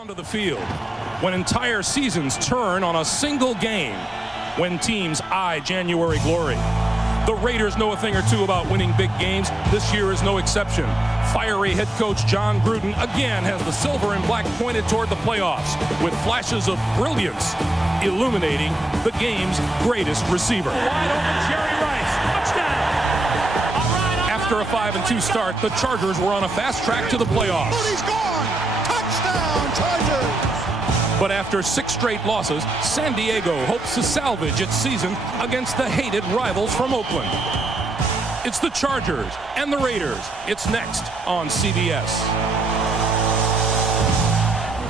onto the field, when entire seasons turn on a single game, when teams eye January glory. The Raiders know a thing or two about winning big games. This year is no exception. Fiery head coach John Gruden again has the silver and black pointed toward the playoffs, with flashes of brilliance illuminating the game's greatest receiver. Wide open Jerry Rice. Touchdown. After a 5-2 start, the Chargers were on a fast track to the playoffs. He's gone. Touchdown, Chargers. But after 6 straight losses, San Diego hopes to salvage its season against the hated rivals from Oakland. It's the Chargers and the Raiders. It's next on CBS.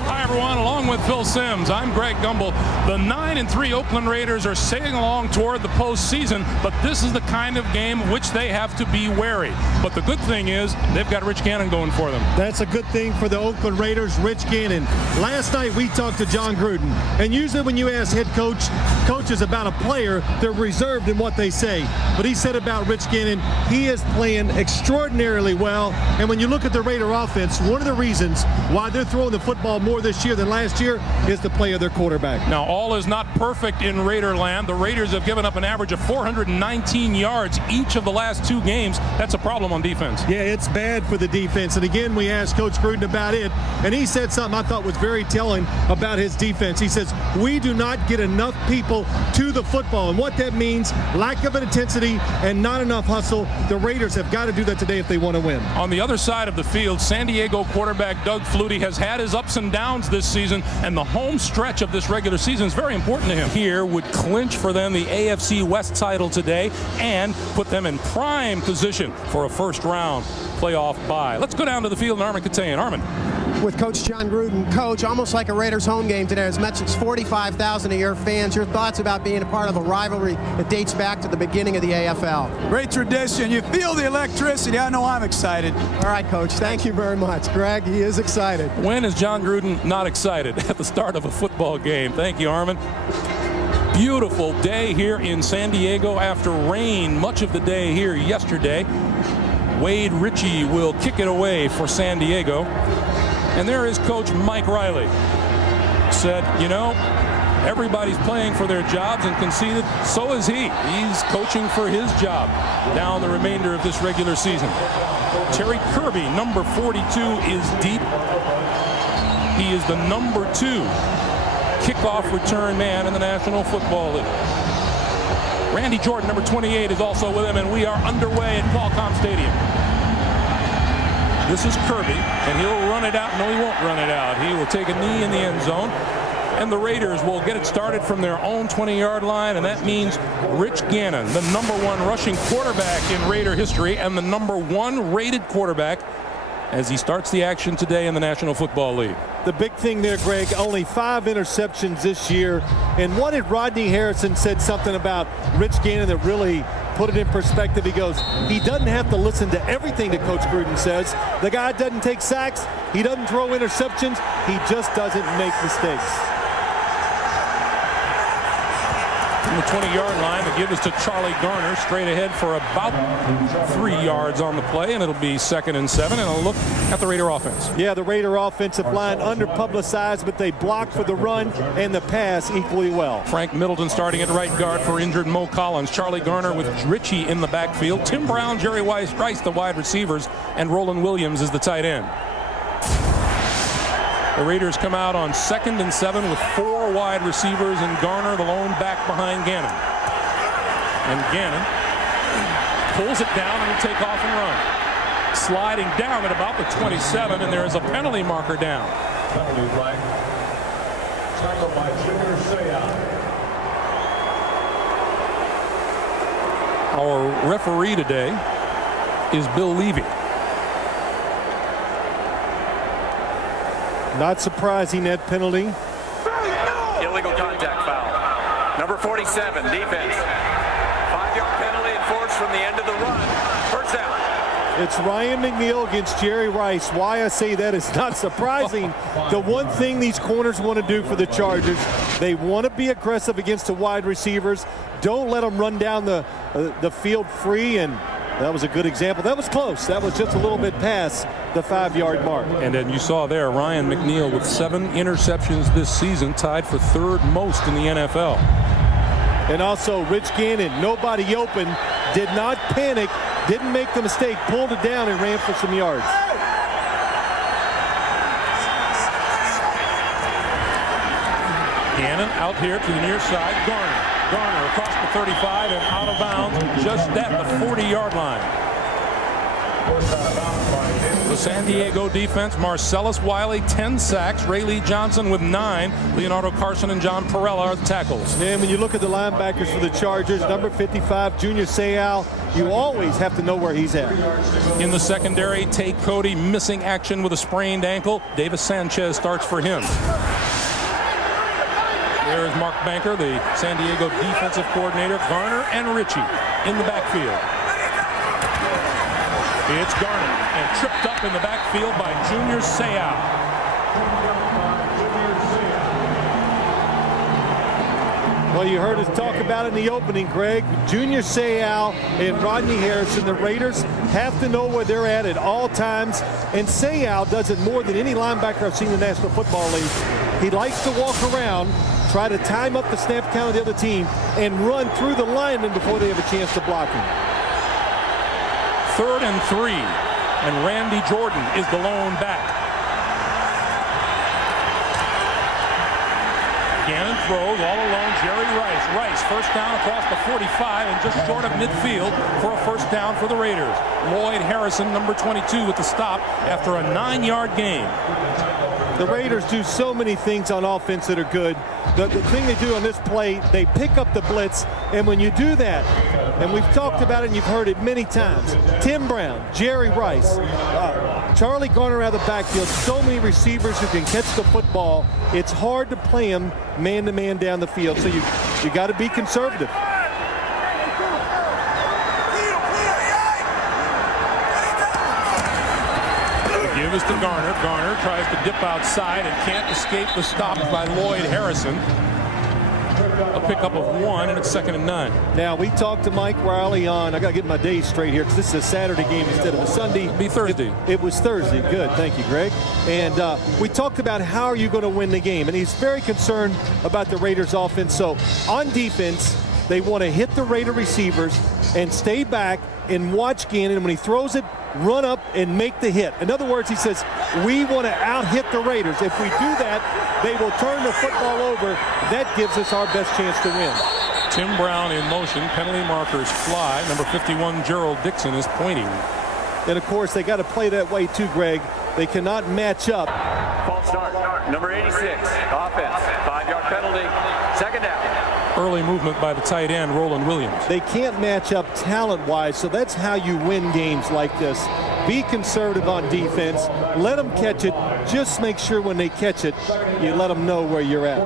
Hi, everyone. Along with Phil Simms, I'm Greg Gumbel. The 9-3 Oakland Raiders are sailing along toward the postseason, but this is the kind of game which they have to be wary. But the good thing is they've got Rich Gannon going for them. That's a good thing for the Oakland Raiders, Rich Gannon. Last night we talked to John Gruden, and usually when you ask head coaches about a player, they're reserved in what they say. But he said about Rich Gannon, he is playing extraordinarily well. And when you look at the Raider offense, one of the reasons why they're throwing the football more this year than last year is the play of their quarterback. Now, all is not perfect in Raider land. The Raiders have given up an average of 419 yards each of the last 2 games. That's a problem on defense. Yeah, it's bad for the defense. And again, we asked Coach Gruden about it, and he said something I thought was very telling about his defense. He says, we do not get enough people to the football. And what that means, lack of intensity and not enough hustle. The Raiders have got to do that today if they want to win. On the other side of the field, San Diego quarterback Doug Flutie has had his ups and downs this season, and the home stretch of this regular season is very important to him. Here would clinch for them the AFC West title today and put them in prime position for a first-round playoff bye. Let's go down to the field and Armin Katayan. Armin. With Coach John Gruden, Coach, almost like a Raiders home game today. As much as 45,000 of your fans, your thoughts about being a part of a rivalry that dates back to the beginning of the AFL? Great tradition. You feel the electricity. I know I'm excited. All right, Coach. Thank you very much. Greg, he is excited. When is John Gruden not excited at the start of a football game? Thank you, Armin. Beautiful day here in San Diego after rain much of the day here yesterday. Wade Ritchie will kick it away for San Diego. And there is Coach Mike Riley. Said, you know, everybody's playing for their jobs and conceded. So is he. He's coaching for his job down the remainder of this regular season. Terry Kirby, number 42, is deep. He is the number 2 kickoff return man in the National Football League. Randy Jordan, number 28, is also with him, and we are underway at Qualcomm Stadium. This is Kirby, and he'll run it out. No, he won't run it out. He will take a knee in the end zone, and the Raiders will get it started from their own 20-yard line, and that means Rich Gannon, the number 1 rushing quarterback in Raider history and the number 1 rated quarterback, as he starts the action today in the National Football League. The big thing there, Greg, only 5 interceptions this year. And what did Rodney Harrison said something about Rich Gannon that really put it in perspective? He goes, he doesn't have to listen to everything that Coach Gruden says. The guy doesn't take sacks. He doesn't throw interceptions. He just doesn't make mistakes. From the 20-yard line, the give is to Charlie Garner, straight ahead for about 3 yards on the play, and it'll be 2nd and 7, and a look at the Raider offense. Yeah, the Raider offensive line underpublicized, but they block for the run and the pass equally well. Frank Middleton starting at right guard for injured Mo Collins. Charlie Garner with Ritchie in the backfield. Tim Brown, Jerry Rice, the wide receivers, and Roland Williams is the tight end. The Raiders come out on 2nd and 7 with 4 wide receivers and Garner, the lone back behind Gannon. And Gannon pulls it down and will take off and run. Sliding down at about the 27, and there is a penalty marker down. Penalty flag. Tackle by Junior Seau. Our referee today is Bill Levy. Not surprising, that penalty. Illegal contact foul. Number 47, defense. 5-yard penalty enforced from the end of the run. First down. It's Ryan McNeil against Jerry Rice. Why I say that is not surprising. The one thing these corners want to do for the Chargers, they want to be aggressive against the wide receivers. Don't let them run down the field free, and That was a good example. That was close. That was just a little bit past the 5-yard mark. And then you saw there Ryan McNeil with 7 interceptions this season, tied for 3rd most in the NFL. And also Rich Gannon, nobody open, did not panic, didn't make the mistake, pulled it down and ran for some yards. Gannon out here to the near side. Garner across the 35 and out of bounds just at the 40-yard line. The San Diego defense, Marcellus Wiley, 10 sacks. Ray Lee Johnson with 9. Leonardo Carson and John Perella are the tackles. And when you look at the linebackers for the Chargers, number 55, Junior Seau, you always have to know where he's at. In the secondary, Tate Cody missing action with a sprained ankle. Davis Sanchez starts for him. There's Mark Banker, the San Diego defensive coordinator. Garner and Ritchie in the backfield. It's Garner and tripped up in the backfield by Junior Seau. Well, you heard us talk about it in the opening, Greg. Junior Seau and Rodney Harrison, the Raiders have to know where they're at all times. And Seau does it more than any linebacker I've seen in the National Football League. He likes to walk around, try to time up the snap count of the other team, and run through the linemen before they have a chance to block him. 3rd and 3, and Randy Jordan is the lone back. Gannon throws all alone. Jerry Rice first down across the 45 and just short of midfield for a first down for the Raiders. Lloyd Harrison, number 22, with the stop after a 9-yard gain. The Raiders do so many things on offense that are good. The thing they do on this play, they pick up the blitz, and when you do that, and we've talked about it and you've heard it many times, Tim Brown, Jerry Rice, Charlie Garner out of the backfield, so many receivers who can catch the football. It's hard to play them man-to-man down the field, so you got to be conservative. Give is to Garner. Garner tries to dip outside and can't escape the stop by Lloyd Harrison. A pickup of 1, and it's 2nd and 9. Now, we talked to Mike Riley on, I got to get my days straight here because this is a Saturday game instead of a Sunday. It'll be Thursday. It was Thursday. Good. Thank you, Greg. And we talked about how are you going to win the game. And he's very concerned about the Raiders offense. So on defense, they want to hit the Raider receivers and stay back and watch Gannon. When he throws it, run up and make the hit. In other words, he says, we want to out-hit the Raiders. If we do that, they will turn the football over. That gives us our best chance to win. Tim Brown in motion. Penalty markers fly. Number 51, Gerald Dixon, is pointing. And, of course, they got to play that way, too, Greg. They cannot match up. False start. Number 86, offense. 5-yard penalty. 2nd down. Early movement by the tight end, Roland Williams. They can't match up talent-wise, so that's how you win games like this. Be conservative on defense. Let them catch it. Just make sure when they catch it, you let them know where you're at.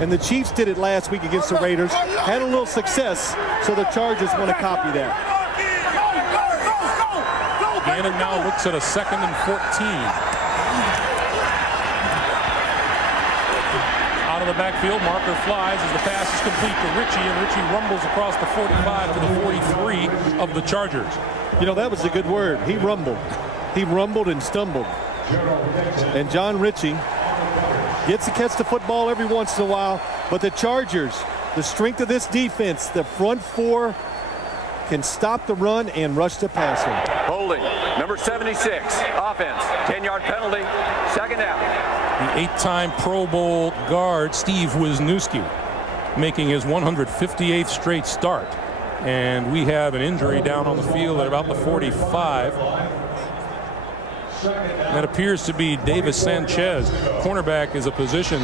And the Chiefs did it last week against the Raiders. Had a little success, so the Chargers want to copy that. Gannon now looks at a 2nd and 14. Out of the backfield, marker flies as the pass is complete to Ritchie, and Ritchie rumbles across the 45 to the 43 of the Chargers. You know, that was a good word. He rumbled. He rumbled and stumbled. And John Ritchie gets to catch the football every once in a while, but the Chargers, the strength of this defense, the front 4 can stop the run and rush the passer. Holding. Number 76, offense. 10-yard penalty. 2nd down. The 8-time Pro Bowl guard, Steve Wisniewski, making his 158th straight start. And we have an injury down on the field at about the 45. That appears to be Davis Sanchez. Cornerback is a position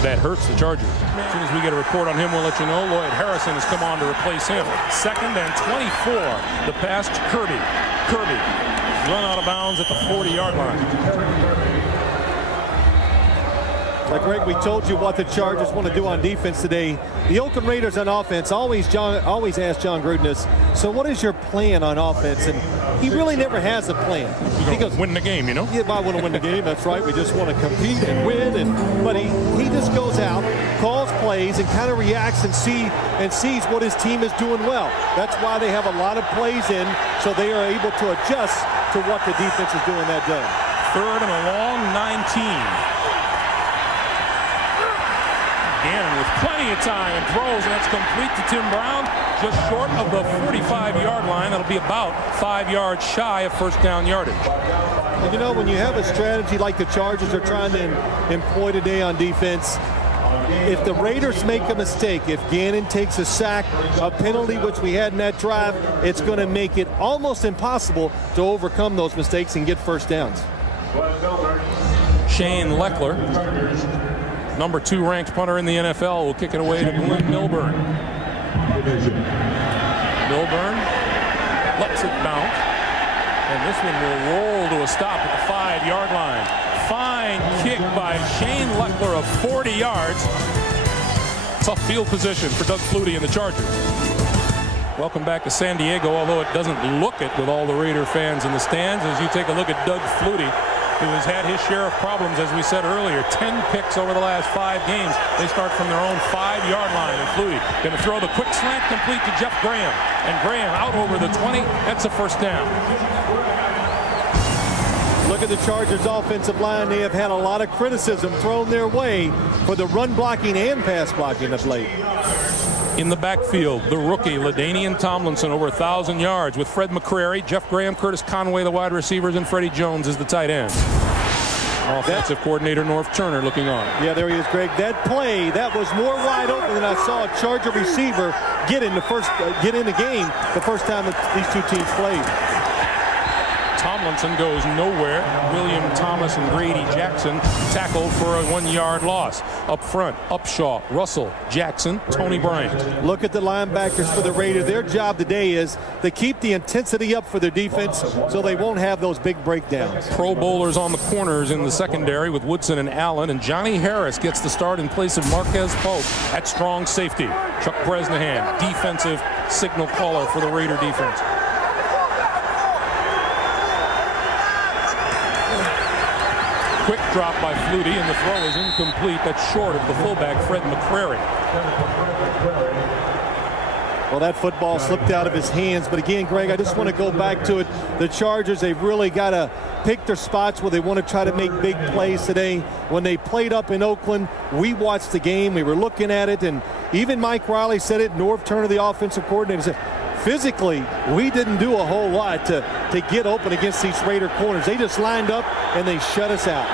that hurts the Chargers. As soon as we get a report on him, we'll let you know. Lloyd Harrison has come on to replace him. 2nd and 24. The pass to Kirby. Kirby run out of bounds at the 40-yard line. Like Greg, we told you what the Chargers want to do on defense today. The Oakland Raiders on offense always ask John Gruden this, so what is your plan on offense? And he really never has a plan. He goes, win the game, you know? Yeah, I want to win the game. That's right. We just want to compete and win. But he just goes out, calls plays, and kind of reacts and sees what his team is doing well. That's why they have a lot of plays in, so they are able to adjust to what the defense is doing that day. 3rd and a long 19. Gannon with plenty of time and throws, and that's complete to Tim Brown, just short of the 45-yard line. That'll be about 5 yards shy of first down yardage. And you know, when you have a strategy like the Chargers are trying to employ today on defense, if the Raiders make a mistake, if Gannon takes a sack, a penalty, which we had in that drive, it's going to make it almost impossible to overcome those mistakes and get first downs. Shane Leckler, number 2 ranked punter in the NFL, will kick it away to Glenn Milburn. Milburn lets it bounce, and this one will roll to a stop at the 5-yard line. Fine kick by Shane Leckler of 40 yards. Tough field position for Doug Flutie and the Chargers. Welcome back to San Diego, although it doesn't look it with all the Raider fans in the stands. As you take a look at Doug Flutie, who has had his share of problems, as we said earlier. 10 picks over the last 5 games. They start from their own 5-yard line, and Flutie going to throw the quick slant complete to Jeff Graham. And Graham out over the 20. That's a first down. Look at the Chargers' offensive line. They have had a lot of criticism thrown their way for the run blocking and pass blocking of late. In the backfield, the rookie, LaDainian Tomlinson, over 1,000 yards with Fred McCrary, Jeff Graham, Curtis Conway, the wide receivers, and Freddie Jones is the tight end. Offensive coordinator North Turner looking on. Yeah, there he is, Greg. That play, that was more wide open than I saw a Charger receiver get in the game the first time that these two teams played. Tomlinson goes nowhere. William Thomas and Grady Jackson tackled for a 1-yard loss. Up front, Upshaw, Russell, Jackson, Tony Bryant. Look at the linebackers for the Raiders. Their job today is to keep the intensity up for their defense so they won't have those big breakdowns. Pro bowlers on the corners in the secondary with Woodson and Allen, and Johnny Harris gets the start in place of Marquez Pope at strong safety. Chuck Bresnahan, defensive signal caller for the Raider defense. Quick drop by Flutie, and the throw is incomplete. That's short of the fullback, Fred McCrary. Well, that football slipped out of his hands. But again, Greg, I just want to go back to it. The Chargers, they've really got to pick their spots where they want to try to make big plays today. When they played up in Oakland, we watched the game. We were looking at it, and even Mike Riley said it. North Turner, the offensive coordinator, said, physically, we didn't do a whole lot to get open against these Raider corners. They just lined up, and they shut us out.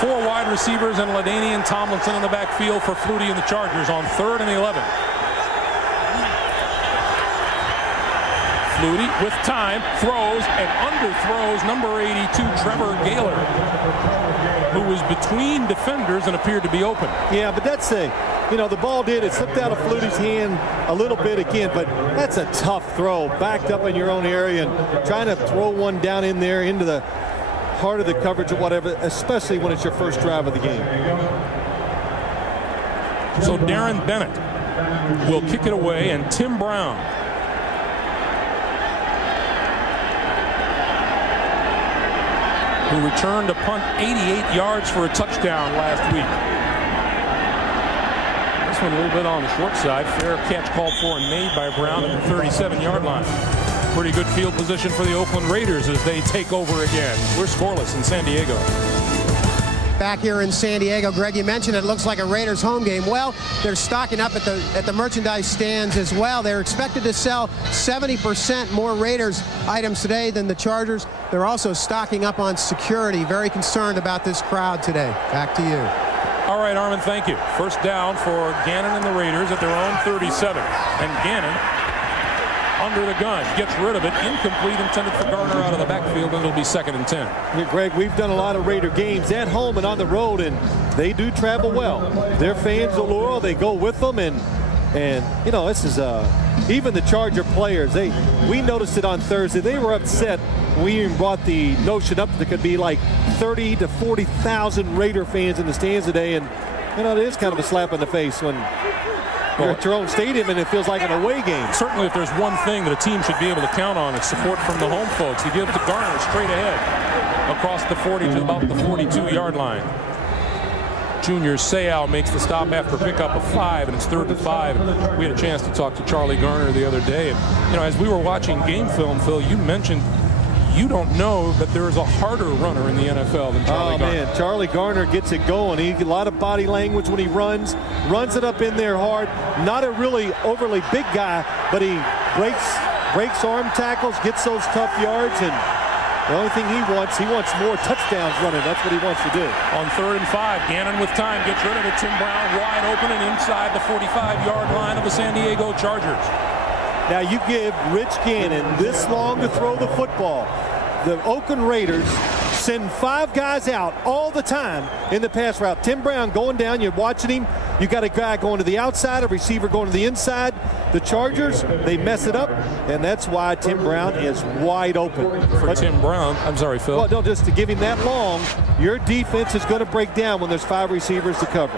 4 wide receivers and LaDainian Tomlinson in the backfield for Flutie and the Chargers on 3rd and 11. Flutie with time, throws and underthrows number 82, Trevor Gaylor, who was between defenders and appeared to be open. Yeah, but that's the ball it slipped out of Flutie's hand a little bit again, but that's a tough throw, backed up in your own area and trying to throw one down in there into the heart of the coverage or whatever, especially when it's your first drive of the game. So Darren Bennett will kick it away, and Tim Brown who returned a punt 88 yards for a touchdown last week. This one a little bit on the short side. Fair catch called for and made by Brown at the 37-yard line. Pretty good field position for the Oakland Raiders as they take over again. We're scoreless in San Diego. Back here in San Diego, Greg, you mentioned it looks like a Raiders home game. Well, they're stocking up at the merchandise stands as well. They're expected to sell 70% more Raiders items today than the Chargers. They're also stocking up on security. Very concerned about this crowd today. Back to you. All right, Armin, thank you. First down for Gannon and the Raiders at their own 37. And Gannon, under the gun, gets rid of it. Incomplete, intended for Garner out of the backfield, and it'll be 2nd and 10. Yeah, Greg, we've done a lot of Raider games at home and on the road, and they do travel well. Their fans are loyal. They go with them, and And, you know, this is even the Charger players, we noticed it on Thursday. They were upset. We even brought the notion up that there could be like 30 to 40,000 Raider fans in the stands today. And, you know, it is kind of a slap in the face when you're at your own stadium and it feels like an away game. Certainly, if there's one thing that a team should be able to count on, it's support from the home folks. He gives to Garner straight ahead across the 40 to about the 42-yard line. Junior Seau makes the stop after a pickup of 5, and it's 3rd and 5. We had a chance to talk to Charlie Garner the other day. And, you know, as we were watching game film, Phil, you mentioned you don't know that there is a harder runner in the NFL than Charlie Garner. Oh, man, Charlie Garner gets it going. He a lot of body language when he runs it up in there hard. Not a really overly big guy, but he breaks arm tackles, gets those tough yards, and the only thing he wants more touchdowns running. That's what he wants to do. On 3rd and 5, Gannon with time gets rid of it. Tim Brown wide open and inside the 45-yard line of the San Diego Chargers. Now you give Rich Gannon this long to throw the football. The Oakland Raiders send 5 guys out all the time in the pass route. Tim Brown going down, you're watching him. You got a guy going to the outside, a receiver going to the inside. The Chargers, they mess it up, and that's why Tim Brown is wide open. For Tim Brown, I'm sorry, Phil. Well, no, just to give him that long, your defense is going to break down when there's 5 receivers to cover.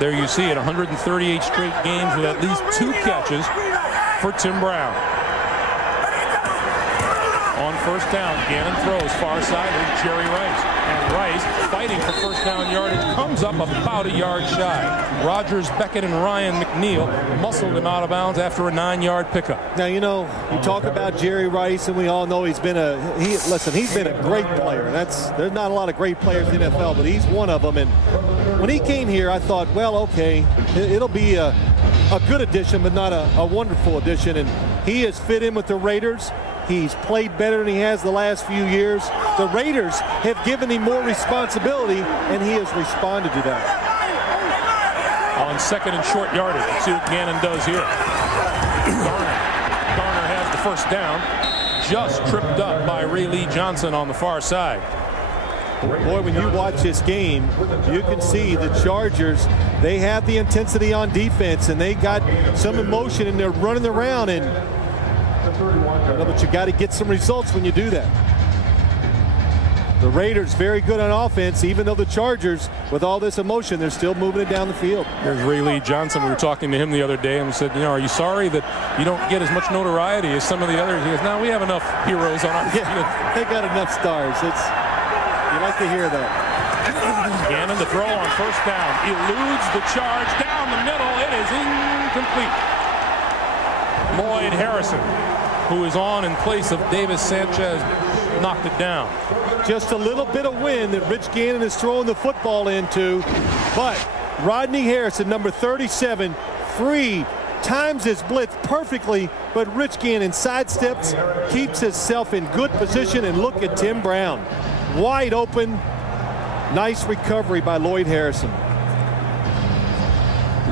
There you see it, 138 straight games with at least 2 catches for Tim Brown. On 1st down, Gannon throws far side. There's Jerry Rice. And Rice, fighting for 1st down yardage, comes up about a yard shy. Rogers, Beckett, and Ryan McNeil muscled him out of bounds after a 9-yard pickup. Now, you know, you talk about Jerry Rice, and we all know he's been he's been a great player. There's not a lot of great players in the NFL, but he's one of them. And when he came here, I thought, well, okay, it'll be a good addition, but not a wonderful addition. And he has fit in with the Raiders. He's played better than he has the last few years. The Raiders have given him more responsibility, and he has responded to that. On 2nd and short yardage, let's see what Gannon does here. Garner has the 1st down, just tripped up by Ray Lee Johnson on the far side. Boy, when you watch this game, you can see the Chargers, they have the intensity on defense, and they got some emotion, and they're running around, and but you got to get some results when you do that. The Raiders very good on offense, even though the Chargers, with all this emotion, they're still moving it down the field. There's Ray Lee Johnson. We were talking to him the other day, and we said, you know, are you sorry that you don't get as much notoriety as some of the others? He goes, no, we have enough heroes on our team. They got enough stars. You like to hear that. Gannon the throw on 1st down. Eludes the charge down the middle. It is incomplete. Lloyd Harrison, who is on in place of Davis Sanchez, knocked it down. Just a little bit of wind that Rich Gannon is throwing the football into, but Rodney Harrison, number 37, free, times his blitz perfectly, but Rich Gannon sidesteps, keeps himself in good position, and look at Tim Brown. Wide open, nice recovery by Lloyd Harrison.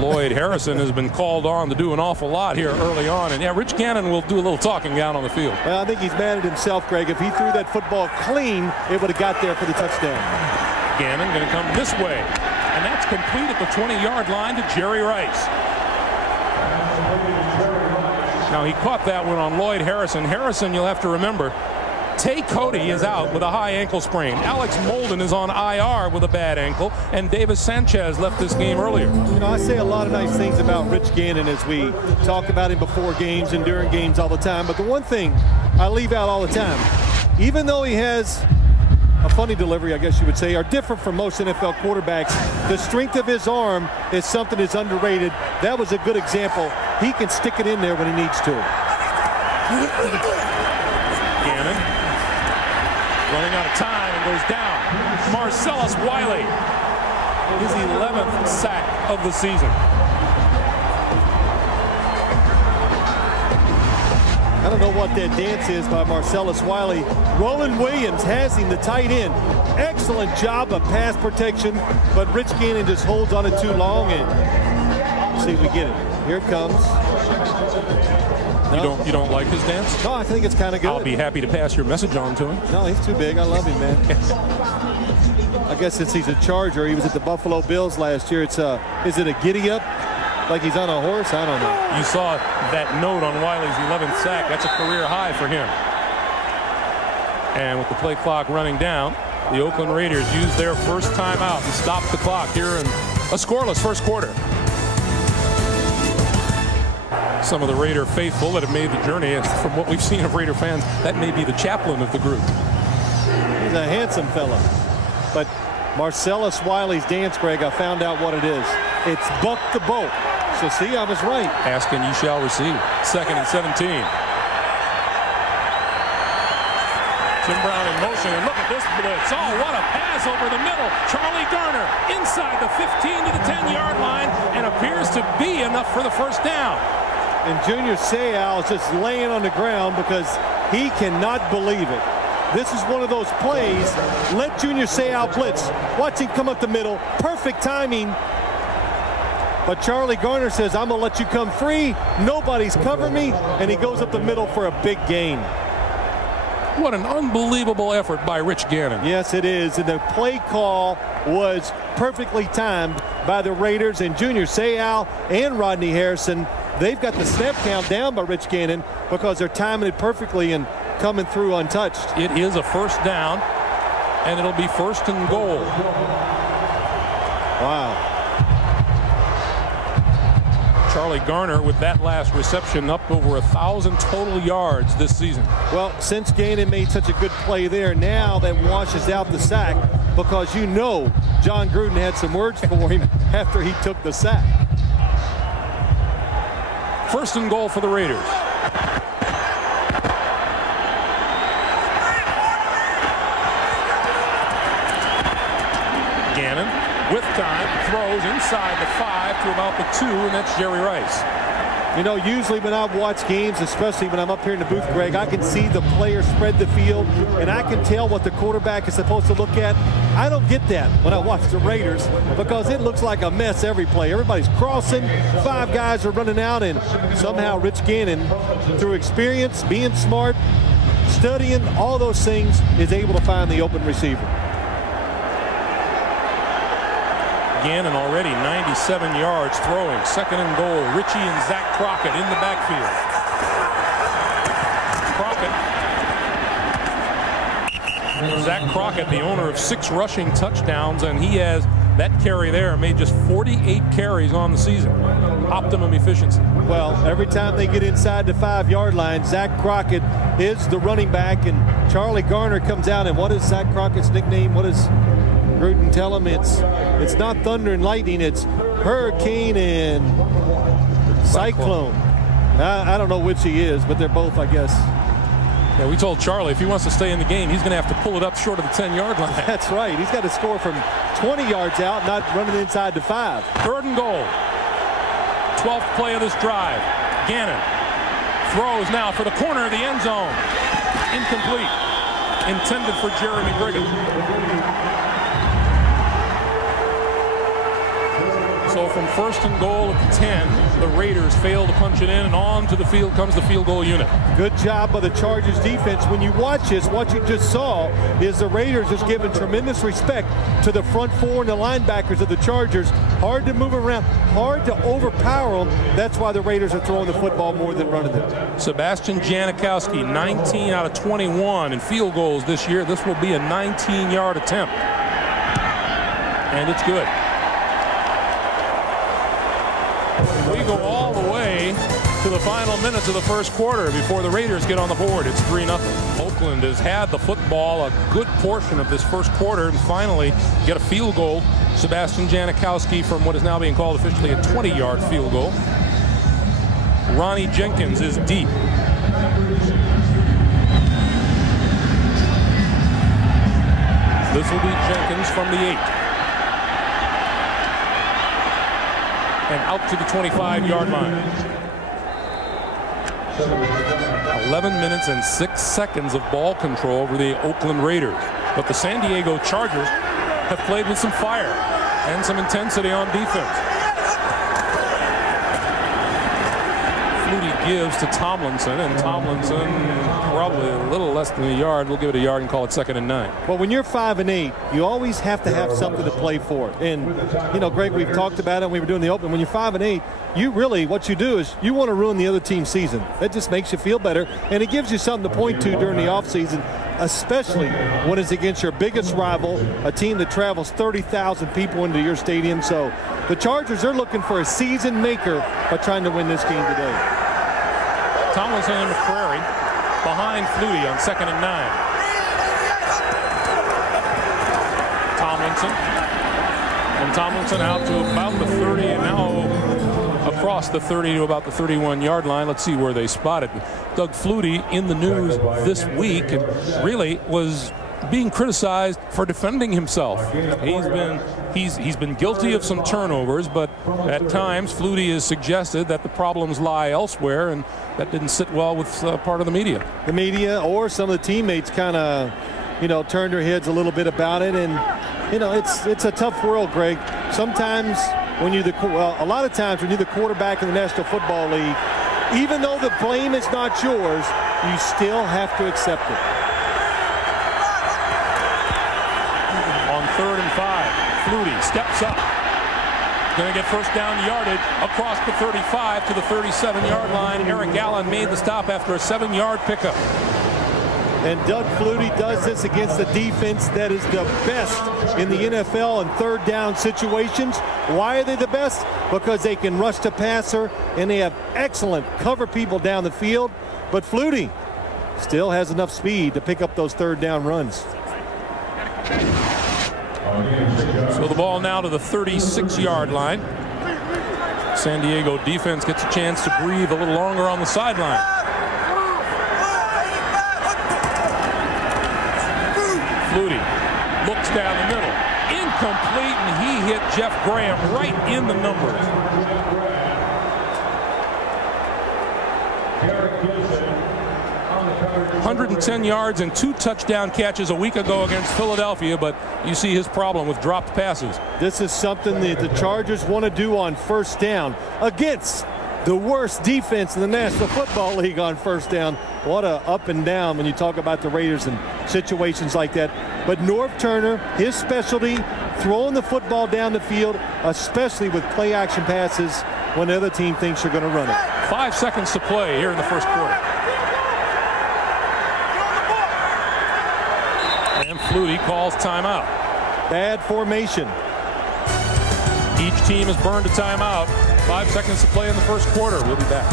Lloyd Harrison has been called on to do an awful lot here early on. And, yeah, Rich Gannon will do a little talking down on the field. Well, I think he's mad at himself, Greg. If he threw that football clean, it would have got there for the touchdown. Gannon going to come this way. And that's complete at the 20-yard line to Jerry Rice. Now, he caught that one on Lloyd Harrison. Harrison, you'll have to remember, Tay Cody is out with a high ankle sprain. Alex Molden is on IR with a bad ankle, and Davis Sanchez left this game earlier. You know, I say a lot of nice things about Rich Gannon as we talk about him before games and during games all the time, but the one thing I leave out all the time, even though he has a funny delivery, I guess you would say, are different from most NFL quarterbacks, the strength of his arm is something that's underrated. That was a good example. He can stick it in there when he needs to. Gannon running out of time and goes down. Marcellus Wiley, his 11th sack of the season. I don't know what that dance is by Marcellus Wiley. Roland Williams has him, the tight end. Excellent job of pass protection, but Rich Gannon just holds on it too long, and see if we get it. Here it comes. No. You don't like his dance? No, I think it's kind of good. I'll be happy to pass your message on to him. No, he's too big. I love him, man. I guess since he's a Charger, he was at the Buffalo Bills last year. Is it a giddy up? like he's on a horse? I don't know. You saw that note on Wiley's 11th sack. That's a career high for him. And with the play clock running down, the Oakland Raiders use their first timeout and stop the clock here in a scoreless first quarter. Some of the Raider faithful that have made the journey, and from what we've seen of Raider fans, that may be the chaplain of the group. He's a handsome fella. But Marcellus Wiley's dance, Greg, I found out what it is. It's buck the boat. So see, I was right. Ask and ye shall receive. 2nd and 17. Tim Brown in motion, and look at this blitz. Oh, what a pass over the middle. Charlie Garner inside the 15 to the 10-yard line, and appears to be enough for the first down. And Junior Seau is just laying on the ground because he cannot believe it. This is one of those plays. Let Junior Seau blitz. Watch him come up the middle. Perfect timing. But Charlie Garner says, I'm going to let you come free. Nobody's covering me. And he goes up the middle for a big gain. What an unbelievable effort by Rich Gannon. Yes, it is. And the play call was perfectly timed by the Raiders. And Junior Seau and Rodney Harrison, they've got the snap count down by Rich Gannon because they're timing it perfectly and coming through untouched. It is a first down, and it'll be 1st and goal. Wow. Charlie Garner with that last reception up over 1,000 total yards this season. Well, since Gannon made such a good play there, now that washes out the sack because you know John Gruden had some words for him after he took the sack. 1st and goal for the Raiders. Gannon with time throws inside the 5 to about the 2, and that's Jerry Rice. You know, usually when I watch games, especially when I'm up here in the booth, Greg, I can see the players spread the field, and I can tell what the quarterback is supposed to look at. I don't get that when I watch the Raiders because it looks like a mess every play. Everybody's crossing, 5 guys are running out, and somehow Rich Gannon, through experience, being smart, studying, all those things, is able to find the open receiver. Gannon already 97 yards throwing. 2nd and goal. Richie and Zach Crockett in the backfield. Zach Crockett, the owner of 6 rushing touchdowns, and he has that carry there, made just 48 carries on the season. Optimum efficiency. Well, every time they get inside the 5-yard line, Zach Crockett is the running back, and Charlie Garner comes out, and what is Zach Crockett's nickname? What is Gruden tell him? It's not thunder and lightning, it's hurricane and cyclone. I don't know which he is, but they're both, I guess. Yeah, we told Charlie if he wants to stay in the game, he's going to have to pull it up short of the 10-yard line. That's right. He's got to score from 20 yards out, not running inside the 5. 3rd and goal. 12th play of this drive. Gannon throws now for the corner of the end zone. Incomplete. Intended for Jeremy Brigham. So from 1st and goal at the 10, the Raiders fail to punch it in, and on to the field comes the field goal unit. Good job by the Chargers defense. When you watch this, what you just saw is the Raiders just giving tremendous respect to the front 4 and the linebackers of the Chargers. Hard to move around, hard to overpower them. That's why the Raiders are throwing the football more than running it. Sebastian Janikowski, 19 out of 21 in field goals this year. This will be a 19-yard attempt. And it's good. We go all the way to the final minutes of the first quarter before the Raiders get on the board. It's 3-0. Oakland has had the football a good portion of this first quarter and finally get a field goal. Sebastian Janikowski from what is now being called officially a 20-yard field goal. Ronnie Jenkins is deep. This will be Jenkins from the 8. And out to the 25-yard line. 11 minutes and 6 seconds of ball control over the Oakland Raiders. But the San Diego Chargers have played with some fire and some intensity on defense. Flutie gives to Tomlinson, and Tomlinson probably a little less than a yard. We'll give it a yard and call it 2nd and 9. Well, when you're 5-8, you always have to have something to play for. And, you know, Greg, we've talked about it when we were doing the open. When you're 5-8, you really, what you do is you want to ruin the other team's season. That just makes you feel better, and it gives you something to point to during the offseason, especially when it's against your biggest rival, a team that travels 30,000 people into your stadium. So the Chargers are looking for a season maker by trying to win this game today. Tomlinson and McCrary behind Flutie on 2nd and 9. Tomlinson out to about the 30, and now across the 30 to about the 31-yard line. Let's see where they spot it. Doug Flutie in the news this week and really was being criticized for defending himself. He's been guilty of some turnovers, but at times Flutie has suggested that the problems lie elsewhere, and that didn't sit well with part of the media. The media or some of the teammates kind of, you know, turned their heads a little bit about it, and you know, it's a tough world, Greg. Sometimes when you're a lot of times when you're the quarterback in the National Football League, even though the blame is not yours, you still have to accept it. On 3rd and 5, Flutie steps up. Going to get first down yardage across the 35 to the 37-yard line. Eric Allen made the stop after a 7-yard pickup. And Doug Flutie does this against a defense that is the best in the NFL in third down situations. Why are they the best? Because they can rush the passer, and they have excellent cover people down the field. But Flutie still has enough speed to pick up those third down runs. So the ball now to the 36-yard line. San Diego defense gets a chance to breathe a little longer on the sideline. Flutie looks down the middle. Incomplete, and he hit Jeff Graham right in the numbers. 110 yards and 2 touchdown catches a week ago against Philadelphia, but you see his problem with dropped passes. This is something that the Chargers want to do on first down against the worst defense in the National Football League on first down. What a up and down when you talk about the Raiders and situations like that. But Norv Turner, his specialty, throwing the football down the field, especially with play action passes when the other team thinks you're going to run it. 5 seconds to play here in the first quarter. And Flutie calls timeout. Bad formation. Each team has burned a timeout. 5 seconds to play in the first quarter. We'll be back.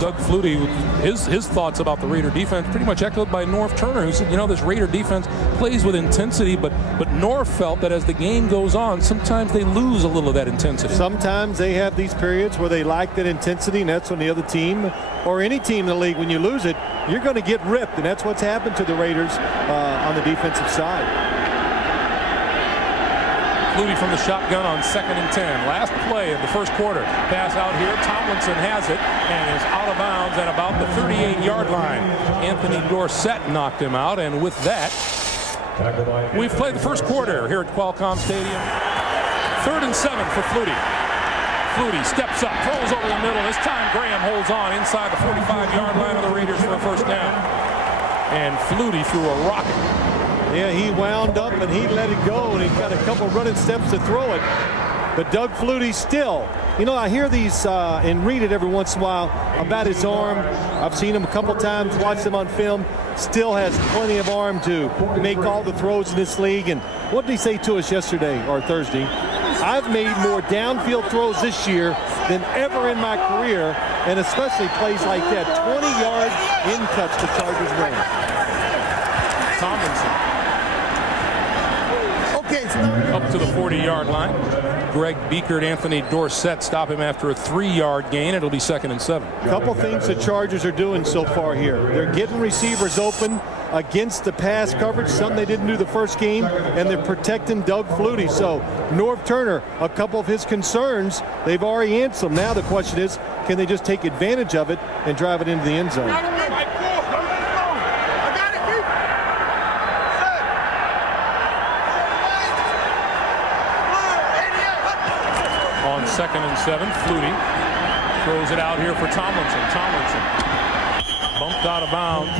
Doug Flutie, his thoughts about the Raider defense pretty much echoed by Norv Turner, who said, you know, this Raider defense plays with intensity, but Norv felt that as the game goes on, sometimes they lose a little of that intensity. Sometimes they have these periods where they lack that intensity, and that's when the other team, or any team in the league, when you lose it, you're going to get ripped, and that's what's happened to the Raiders on the defensive side. Flutie from the shotgun on 2nd and 10. Last play of the first quarter. Pass out here. Tomlinson has it and is out of bounds at about the 38-yard line. Anthony Dorsett knocked him out, and with that, we've played the first quarter here at Qualcomm Stadium. 3rd and 7 for Flutie. Flutie steps up, throws over the middle. This time Graham holds on inside the 45-yard line of the Raiders for a first down. And Flutie threw a rocket. Yeah, he wound up and he let it go, and he got a couple running steps to throw it. But Doug Flutie still, you know, I hear these and read it every once in a while about his arm. I've seen him a couple times, watched him on film. Still has plenty of arm to make all the throws in this league. And what did he say to us yesterday or Thursday? I've made more downfield throws this year than ever in my career, and especially plays like that. 20-yard in touch the Chargers ran. Tomlinson. Up to the 40-yard line. Greg Beekert, Anthony Dorsett stop him after a 3-yard gain. It'll be 2nd and 7. A couple things the Chargers are doing so far here. They're getting receivers open against the pass coverage, something they didn't do the first game, and they're protecting Doug Flutie. So Norv Turner, a couple of his concerns, they've already answered them. Now the question is, can they just take advantage of it and drive it into the end zone? On 2nd and 7, Flutie Throws it out here for Tomlinson. Tomlinson bumped out of bounds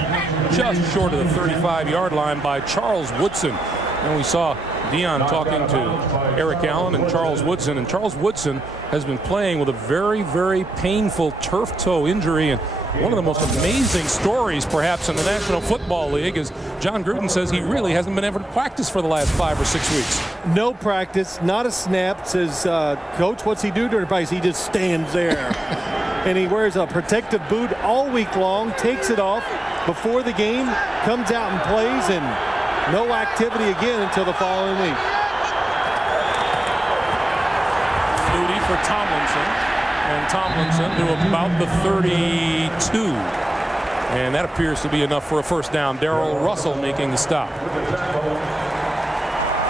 just short of the 35-yard line by Charles Woodson. And we saw Dion talking to Eric Allen and Charles Woodson. And Charles Woodson has been playing with a very, very painful turf toe injury. And one of the most amazing stories, perhaps, in the National Football League is John Gruden says he really hasn't been able to practice for the last 5 or 6 weeks. No practice, not a snap. Says, Coach, what's he do during practice? He just stands there. And he wears a protective boot all week long, takes it off before the game, comes out and plays, and no activity again until the following week. Flutie for Tomlinson. And Tomlinson to about the 32. And that appears to be enough for a first down. Darrell Russell making the stop.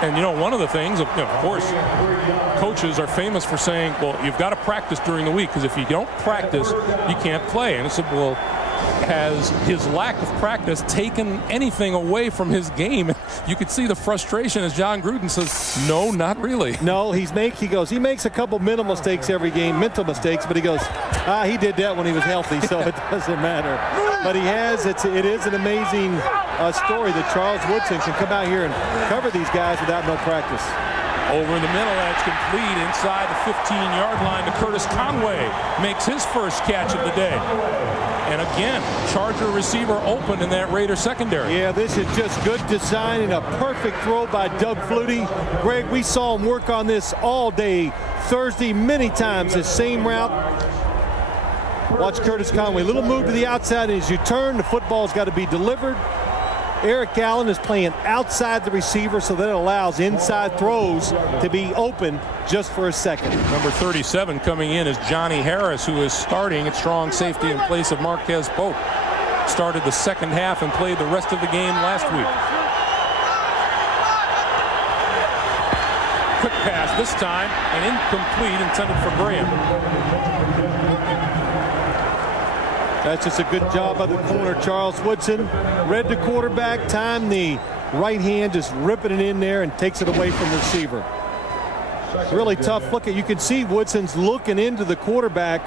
And, you know, one of the things, of course, coaches are famous for saying, well, you've got to practice during the week, because if you don't practice, you can't play. And I said, well, has his lack of practice taken anything away from his game? You could see the frustration as John Gruden says, no, not really. No, he makes a couple mental mistakes every game, mental mistakes, but he goes, he did that when he was healthy, so it doesn't matter. But it is an amazing story that Charles Woodson can come out here and cover these guys without no practice. Over in the middle, that's complete inside the 15-yard line to Curtis Conway. Makes his first catch of the day. And again, Charger receiver open in that Raider secondary. Yeah, this is just good design and a perfect throw by Doug Flutie. Greg, we saw him work on this all day Thursday many times, this same route. Watch Curtis Conway, little move to the outside, and as you turn, the football's got to be delivered. Eric Allen is playing outside the receiver, so that allows inside throws to be open just for a second. Number 37 coming in is Johnny Harris, who is starting at strong safety in place of Marquez Pope. Started the second half and played the rest of the game last week. Quick pass this time, and incomplete, intended for Graham. That's just a good job by the corner, Charles Woodson. Read the quarterback, timed the right hand, just ripping it in there and takes it away from the receiver. Really tough look. You can see Woodson's looking into the quarterback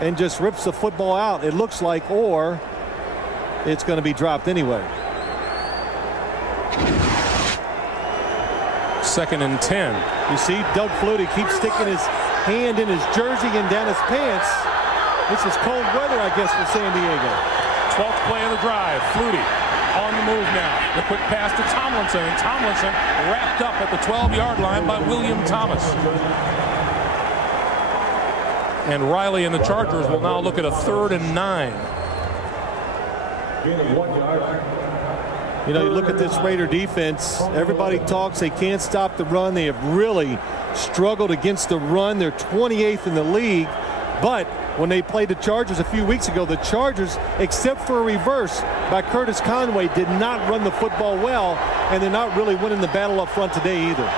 and just rips the football out, it looks like, or it's going to be dropped anyway. 2nd and 10. You see Doug Flutie keeps sticking his hand in his jersey and down his pants. This is cold weather, I guess, for San Diego. 12th play of the drive. Flutie on the move now. The quick pass to Tomlinson, and Tomlinson wrapped up at the 12-yard line by William Thomas. And Riley and the Chargers will now look at a 3rd and 9. You know, you look at this Raider defense, everybody talks they can't stop the run. They have really struggled against the run. They're 28th in the league. But when they played the Chargers a few weeks ago, the Chargers, except for a reverse by Curtis Conway, did not run the football well, and they're not really winning the battle up front today either.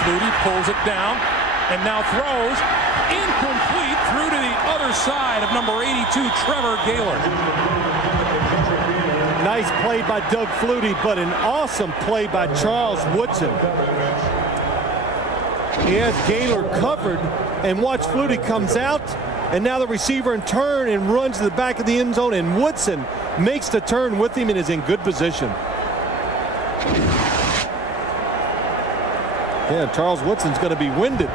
Flutie pulls it down and now throws incomplete through to the other side of number 82, Trevor Gaylor. Nice play by Doug Flutie, but an awesome play by Charles Woodson. He has Gaylor covered, and watch Flutie comes out, and now the receiver in turn and runs to the back of the end zone, and Woodson makes the turn with him and is in good position. Yeah, Charles Woodson's going to be winded.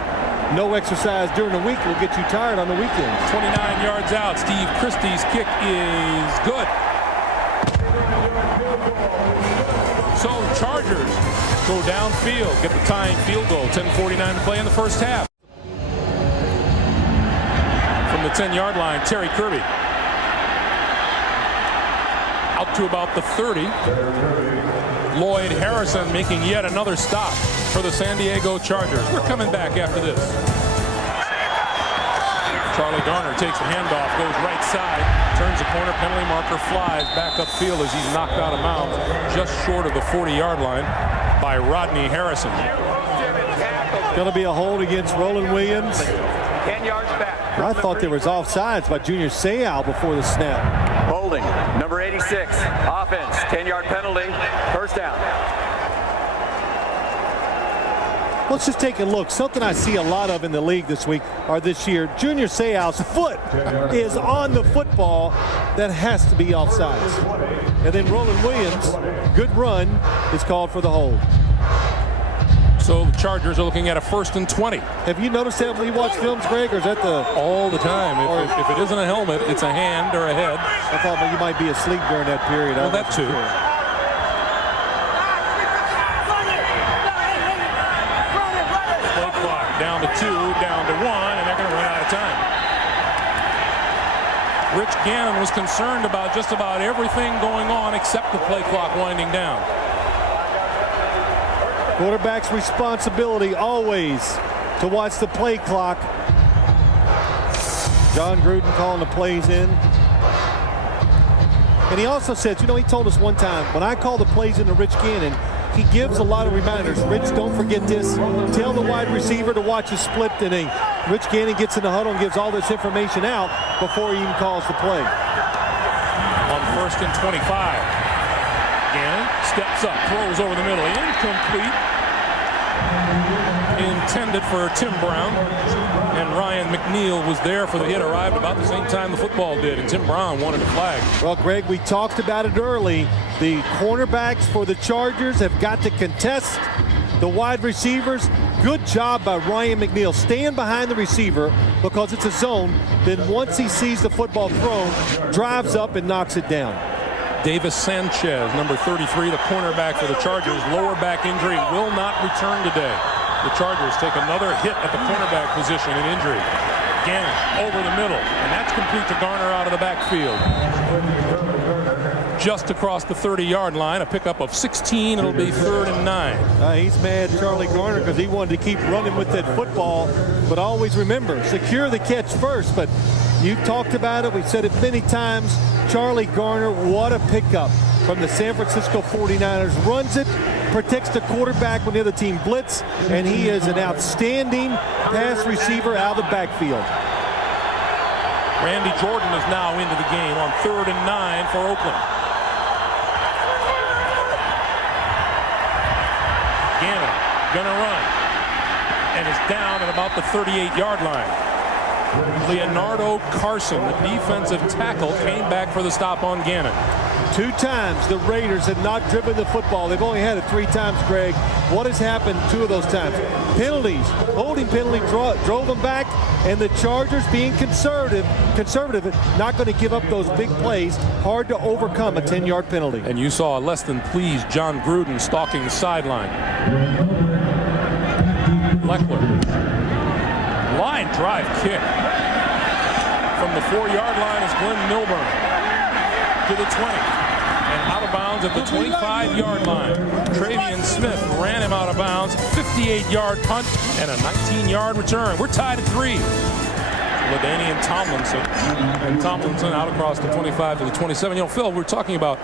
No exercise during the week will get you tired on the weekends. 29 yards out. Steve Christie's kick is good. So the Chargers go downfield, get the tying field goal. 10:49 to play in the first half. From the 10-yard line, Terry Kirby. Out to about the 30. Lloyd Harrison making yet another stop for the San Diego Chargers. We're coming back after this. Charlie Garner takes the handoff, goes right side, turns the corner, penalty marker, flies back upfield as he's knocked out of bounds just short of the 40-yard line by Rodney Harrison. Going to be a hold against Roland Williams. 10 yards back. I thought there was offsides by Junior Seau before the snap. Oh, holding. Number 86, offense, 10-yard penalty, first down. Let's just take a look. Something I see a lot of in the league this week or this year. Junior Seau's foot is on the football. That has to be offsides. And then Roland Williams, good run, is called for the hold. So the Chargers are looking at a 1st and 20. Have you noticed that when you watch films, Greg, or is that the... All the time. If it isn't a helmet, it's a hand or a head. I thought you might be asleep during that period. Well, that too. Sure. Down to 2, down to 1, and they're going to run out of time. Rich Gannon was concerned about just about everything going on except the play clock winding down. Quarterback's responsibility always to watch the play clock. John Gruden calling the plays in. And he also said, he told us one time, when I call the plays into Rich Gannon, he gives a lot of reminders. Rich, don't forget this. Tell the wide receiver to watch a split. And Rich Gannon gets in the huddle and gives all this information out before he even calls the play. On 1st and 25. Gannon steps up, throws over the middle. Incomplete. Intended for Tim Brown. And Ryan McNeil was there for the hit. Arrived about the same time the football did. And Tim Brown wanted a flag. Well, Greg, we talked about it early. The cornerbacks for the Chargers have got to contest the wide receivers. Good job by Ryan McNeil. Staying behind the receiver because it's a zone. Then once he sees the football thrown, drives up and knocks it down. Davis Sanchez, number 33, the cornerback for the Chargers. Lower back injury, will not return today. The Chargers take another hit at the cornerback position in injury. Gannon over the middle, and that's complete to Garner out of the backfield. Just across the 30-yard line, a pickup of 16. It'll be 3rd and 9. He's mad, Charlie Garner, because he wanted to keep running with that football. But always remember, secure the catch first. But you talked about it. We've said it many times. Charlie Garner, what a pickup from the San Francisco 49ers. Runs it, protects the quarterback when the other team blitz, and he is an outstanding pass receiver out of the backfield. Randy Jordan is now into the game on 3rd and 9 for Oakland. Gannon gonna run and is down at about the 38-yard line. Leonardo Carson, the defensive tackle, came back for the stop on Gannon. 2 times the Raiders had not driven the football. They've only had it 3 times, Greg. What has happened 2 of those times? Penalties. Holding penalty drove them back, and the Chargers being conservative, not going to give up those big plays. Hard to overcome a 10-yard penalty. And you saw a less than pleased John Gruden stalking the sideline. Leckler. Line drive kick. From the 4-yard line is Glenn Milburn to the 20. And out of bounds at the 25-yard line. Travian Smith ran him out of bounds. 58-yard punt and a 19-yard return. We're tied at 3. LaDainian Tomlinson. And Tomlinson out across the 25 to the 27. Phil, we're talking about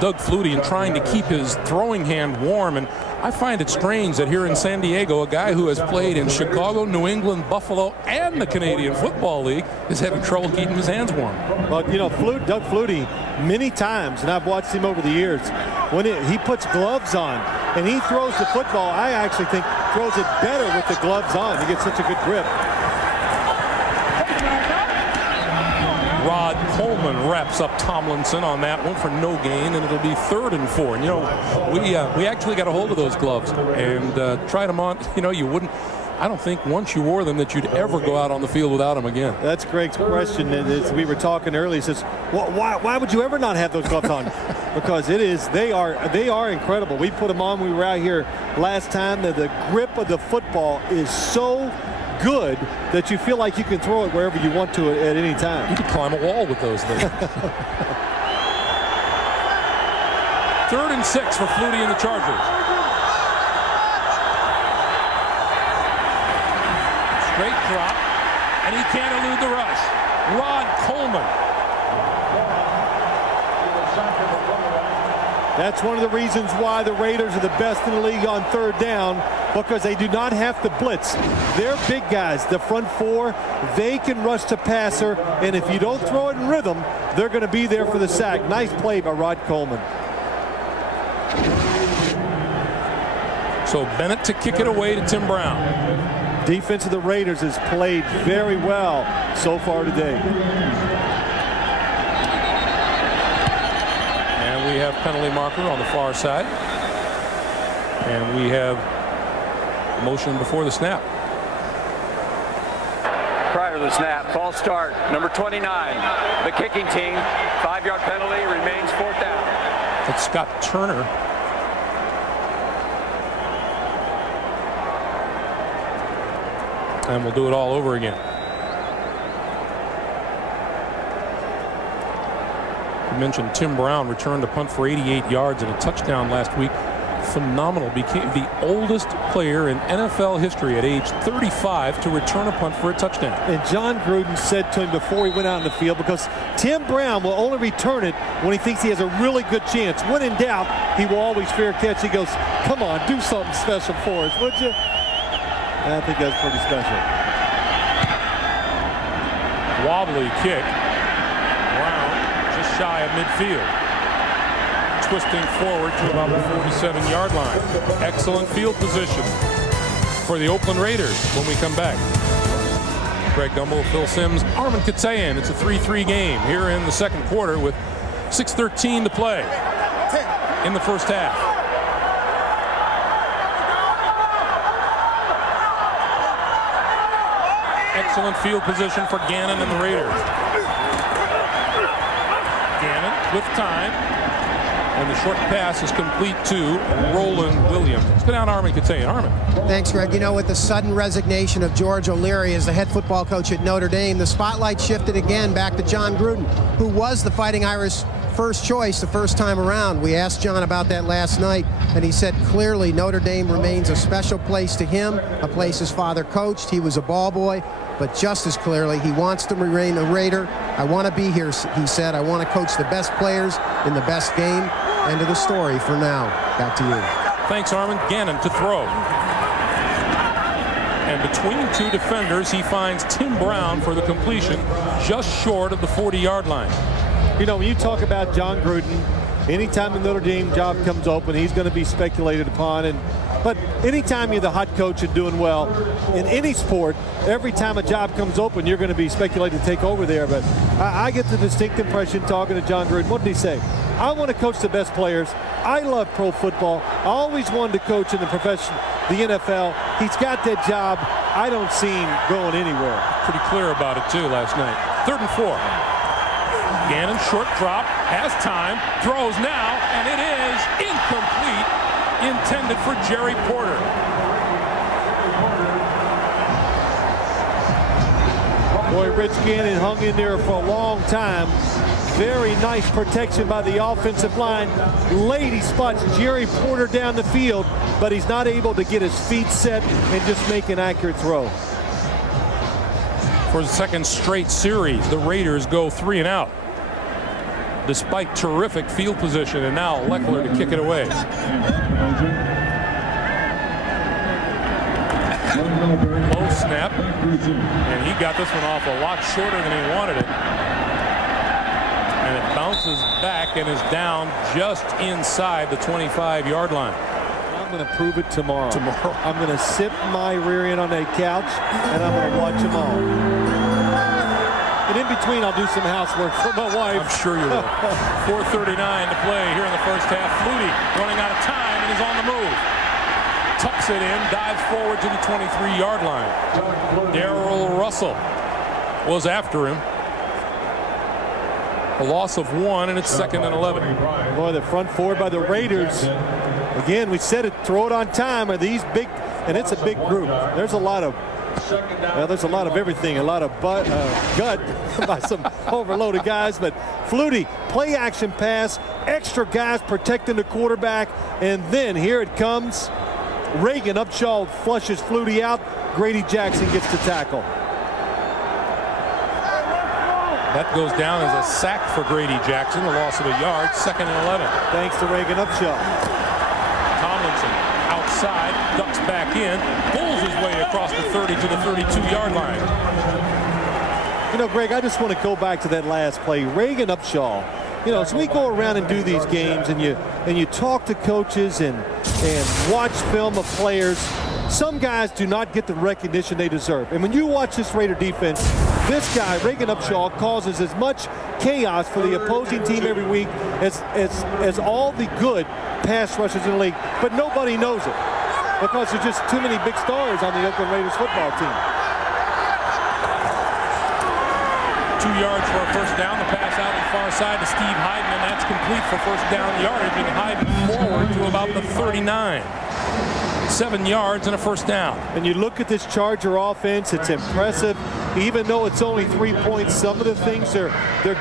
Doug Flutie and trying to keep his throwing hand warm. And I find it strange that here in San Diego, a guy who has played in Chicago, New England, Buffalo, and the Canadian Football League is having trouble keeping his hands warm. Well, Doug Flutie, many times, and I've watched him over the years, when he puts gloves on and he throws the football, I actually think throws it better with the gloves on. He gets such a good grip. Rod Coleman wraps up Tomlinson on that one for no gain, and it'll be 3rd and 4. And we actually got a hold of those gloves and tried them on. You wouldn't. I don't think once you wore them that you'd ever go out on the field without them again. That's Greg's question. As we were talking earlier, he says, well, why would you ever not have those gloves on? Because they are incredible. We put them on when we were out here last time. The grip of the football is so good that you feel like you can throw it wherever you want to at any time. You could climb a wall with those things. 3rd and 6 for Flutie and the Chargers. Straight drop, and he can't elude the rush. Rod Coleman. That's one of the reasons why the Raiders are the best in the league on 3rd down, because they do not have to blitz. They're big guys, the front 4. They can rush the passer, and if you don't throw it in rhythm, they're going to be there for the sack. Nice play by Rod Coleman. So Bennett to kick it away to Tim Brown. Defense of the Raiders has played very well so far today. And we have penalty marker on the far side. And we have motion before the snap. Prior to the snap, false start, number 29, the kicking team, 5-yard penalty, remains 4th down. It's Scott Turner. And we'll do it all over again. You mentioned Tim Brown returned a punt for 88 yards and a touchdown last week. Phenomenal. Became the oldest player in NFL history at age 35 to return a punt for a touchdown. And John Gruden said to him before he went out in the field, because Tim Brown will only return it when he thinks he has a really good chance. When in doubt, he will always fair catch. He goes, come on, do something special for us, would you? I think that's pretty special. Wobbly kick. Brown just shy of midfield. Twisting forward to about the 47-yard line. Excellent field position for the Oakland Raiders when we come back. Greg Gumbel, Phil Simms, Armin Katayan. It's a 3-3 game here in the second quarter with 6:13 to play in the first half. Excellent field position for Gannon and the Raiders. Gannon with time. And the short pass is complete to Roland Williams. Let's go down to Armin Katayan. Armin. Thanks, Greg. You know, with the sudden resignation of George O'Leary as the head football coach at Notre Dame, the spotlight shifted again back to John Gruden, who was the Fighting Irish first choice the first time around. We asked John about that last night, and he said clearly Notre Dame remains a special place to him, a place his father coached. He was a ball boy, but just as clearly, he wants to remain a Raider. I want to be here, he said. I want to coach the best players in the best game. End of the story for now. Back to you. Thanks, Armin. Gannon to throw. And between two defenders, he finds Tim Brown for the completion just short of the 40-yard line. You know, when you talk about John Gruden, anytime the Notre Dame job comes open, he's going to be speculated upon. But anytime you're the hot coach and doing well in any sport, every time a job comes open, you're going to be speculated to take over there. But I get the distinct impression talking to John Gruden. What did he say? I want to coach the best players. I love pro football. I always wanted to coach in the profession, the NFL. He's got that job. I don't see him going anywhere. Pretty clear about it, too, last night. 3rd and 4. Gannon, short drop, has time, throws now, and it is incomplete, intended for Jerry Porter. Boy, Rich Gannon hung in there for a long time. Very nice protection by the offensive line. Lady spots Jerry Porter down the field, but he's not able to get his feet set and just make an accurate throw. For the second straight series, the Raiders go 3 and out, despite terrific field position, and now Leckler to kick it away. Low snap, and he got this one off a lot shorter than he wanted it. And it bounces back and is down just inside the 25-yard line. I'm going to prove it tomorrow. I'm going to sit my rear end on a couch, and I'm going to watch them all. And in between, I'll do some housework for my wife. I'm sure you will. 4:39 to play here in the first half. Flutie running out of time and is on the move. Tucks it in, dives forward to the 23-yard line. Darrell Russell was after him. A loss of 1, and it's 2nd and 11. Boy, the front four by the Raiders. Again, we said it, throw it on time. Are these big, and it's a big group. There's a lot of everything, a lot of gut by some overloaded guys. But Flutie, play action pass, extra guys protecting the quarterback, and then here it comes. Reagan Upshaw flushes Flutie out. Grady Jackson gets the tackle. That goes down as a sack for Grady Jackson, a loss of a yard, 2nd and 11. Thanks to Reagan Upshaw. Tomlinson outside, ducks back in, pulls his way across the 30 to the 32-yard line. You know, Greg, I just want to go back to that last play. Reagan Upshaw. You know, as we go around and do these games and you talk to coaches and watch film of players, some guys do not get the recognition they deserve. And when you watch this Raider defense, this guy, Reagan Upshaw, causes as much chaos for the opposing team every week as all the good pass rushers in the league. But nobody knows it because there's just too many big stars on the Oakland Raiders football team. 2 yards for a first down. The pass out the far side to Steve Hyden, and that's complete for first down yardage, and Hyden forward to about the 39. 7 yards and a first down. And you look at this Charger offense, it's impressive. Even though it's only 3 points, some of the things they're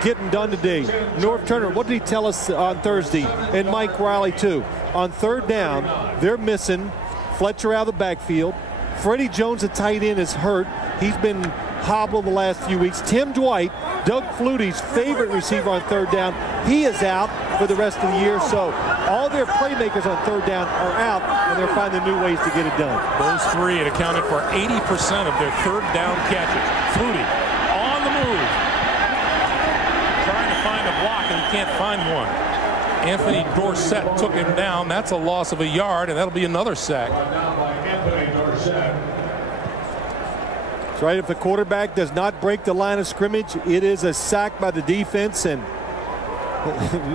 getting done today. North Turner, what did he tell us on Thursday? And Mike Riley too. On third down, they're missing Fletcher out of the backfield. Freddie Jones, the tight end, is hurt. He's been hobbled the last few weeks. Tim Dwight, Doug Flutie's favorite receiver on third down, he is out for the rest of the year. So all their playmakers on third down are out, and they're finding new ways to get it done. Those three had accounted for 80% of their third down catches. Flutie on the move, trying to find a block, and he can't find one. Anthony Dorsett took him down. That's a loss of a yard, and that'll be another sack. That's right. If the quarterback does not break the line of scrimmage, it is a sack by the defense. And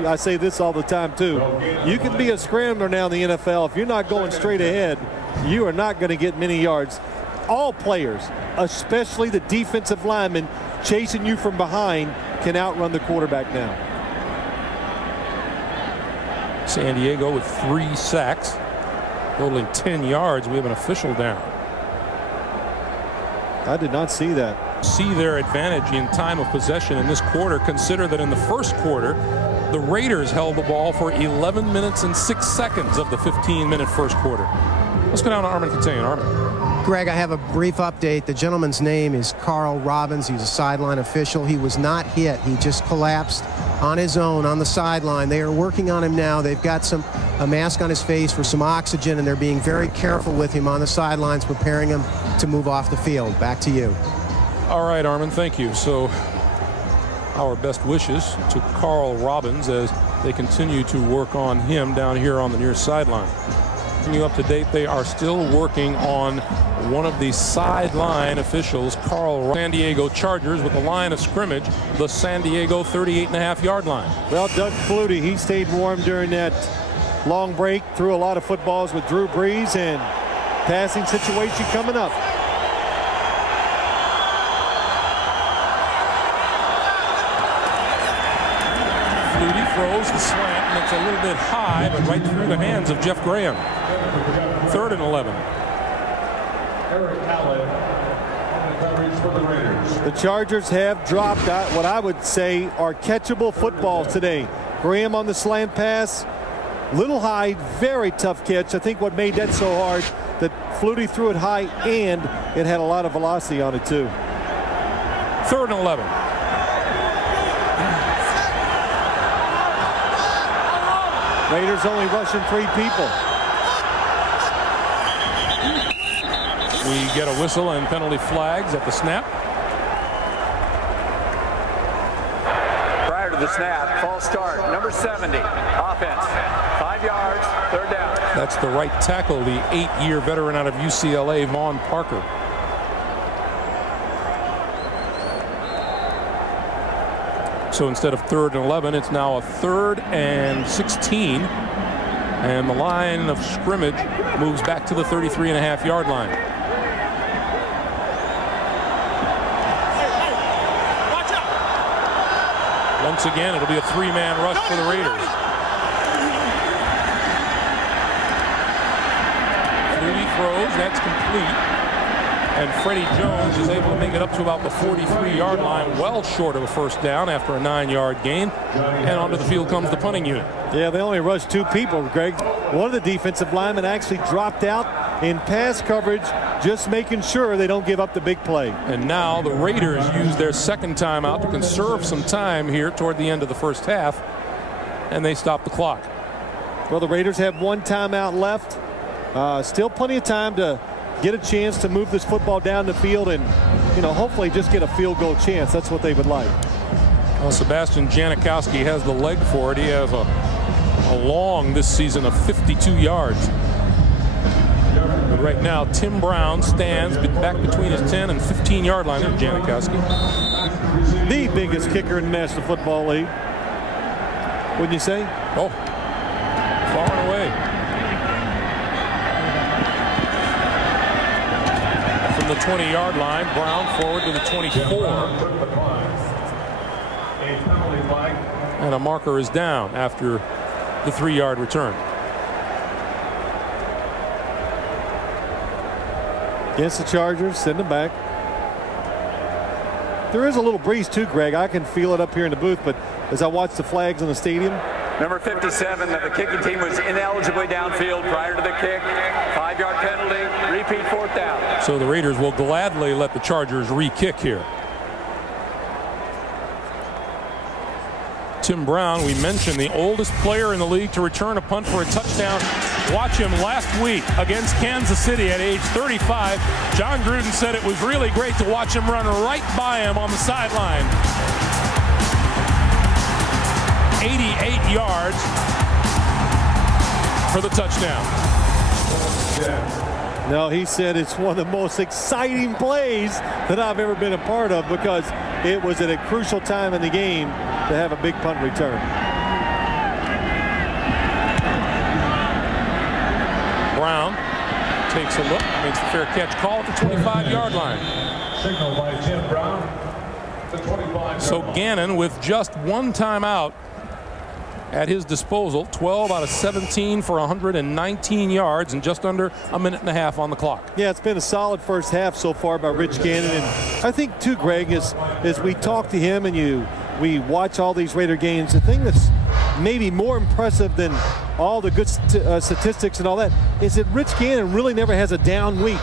I say this all the time too. You can be a scrambler now in the NFL. If you're not going straight ahead, you are not going to get many yards. All players, especially the defensive linemen chasing you from behind, can outrun the quarterback now. San Diego with 3 sacks, totaling 10 yards. We have an official down. I did not see that. See their advantage in time of possession in this quarter. Consider that in the first quarter, the Raiders held the ball for 11 minutes and 6 seconds of the 15-minute first quarter. Let's go down to Armin Katayan. Armin. Greg, I have a brief update. The gentleman's name is Carl Robbins. He's a sideline official. He was not hit. He just collapsed on his own on the sideline. They are working on him now. They've got a mask on his face for some oxygen, and they're being very careful with him on the sidelines, preparing him to move off the field. Back to you. All right, Armin, thank you. So our best wishes to Carl Robbins as they continue to work on him down here on the near sideline. You up to date, they are still working on one of the sideline officials, Carl. San Diego Chargers with the line of scrimmage, the San Diego 38.5-yard line. Well, Doug Flutie, he stayed warm during that long break, threw a lot of footballs with Drew Brees, and passing situation coming up. Flutie throws the slant, and it's a little bit high, but right through the hands of Jeff Graham. 3rd and 11. The Chargers have dropped what I would say are catchable footballs today. Graham on the slant pass, little high, very tough catch. I think what made that so hard that Flutie threw it high and it had a lot of velocity on it too. 3rd and 11. Raiders only rushing 3 people. We get a whistle and penalty flags at the snap. Prior to the snap, false start, number 70, offense, 5 yards, 3rd down. That's the right tackle, the 8-year veteran out of UCLA, Vaughn Parker. So instead of 3rd and 11, it's now a 3rd and 16. And the line of scrimmage moves back to the 33.5-yard line. Once again, it'll be a 3-man rush for the Raiders. Flutie throws, that's complete. And Freddie Jones is able to make it up to about the 43-yard line, well short of a first down after a 9-yard gain. And onto the field comes the punting unit. Yeah, they only rushed 2 people, Greg. One of the defensive linemen actually dropped out in pass coverage, just making sure they don't give up the big play. And now the Raiders use their second timeout to conserve some time here toward the end of the first half, and they stop the clock. Well, the Raiders have 1 timeout left. Still plenty of time to get a chance to move this football down the field and hopefully just get a field goal chance. That's what they would like. Well, Sebastian Janikowski has the leg for it. He has a long this season of 52 yards. But right now, Tim Brown stands back between his 10 and 15-yard line of Janikowski. The biggest kicker in the National Football League, wouldn't you say? Oh, far and away. From the 20-yard line, Brown forward to the 24. And a marker is down after the 3-yard return. Against the Chargers, send them back. There is a little breeze too, Greg. I can feel it up here in the booth, but as I watch the flags in the stadium. Number 57, the kicking team was ineligible downfield prior to the kick. 5-yard penalty, repeat 4th down. So the Raiders will gladly let the Chargers re-kick here. Tim Brown, we mentioned, the oldest player in the league to return a punt for a touchdown. Watch him last week against Kansas City at age 35. John Gruden said it was really great to watch him run right by him on the sideline. 88 yards for the touchdown. No, he said it's one of the most exciting plays that I've ever been a part of because it was at a crucial time in the game to have a big punt return. Brown takes a look, makes the fair catch call at the 25-yard line. Signal by Tim Brown. The 25. So Gannon with just one timeout at his disposal, 12 out of 17 for 119 yards and just under a minute and a half on the clock. Yeah, it's been a solid first half so far by Rich Gannon. And I think too, Greg, as we talk to him and we watch all these Raider games, the thing that's maybe more impressive than all the good statistics and all that is that Rich Gannon really never has a down week.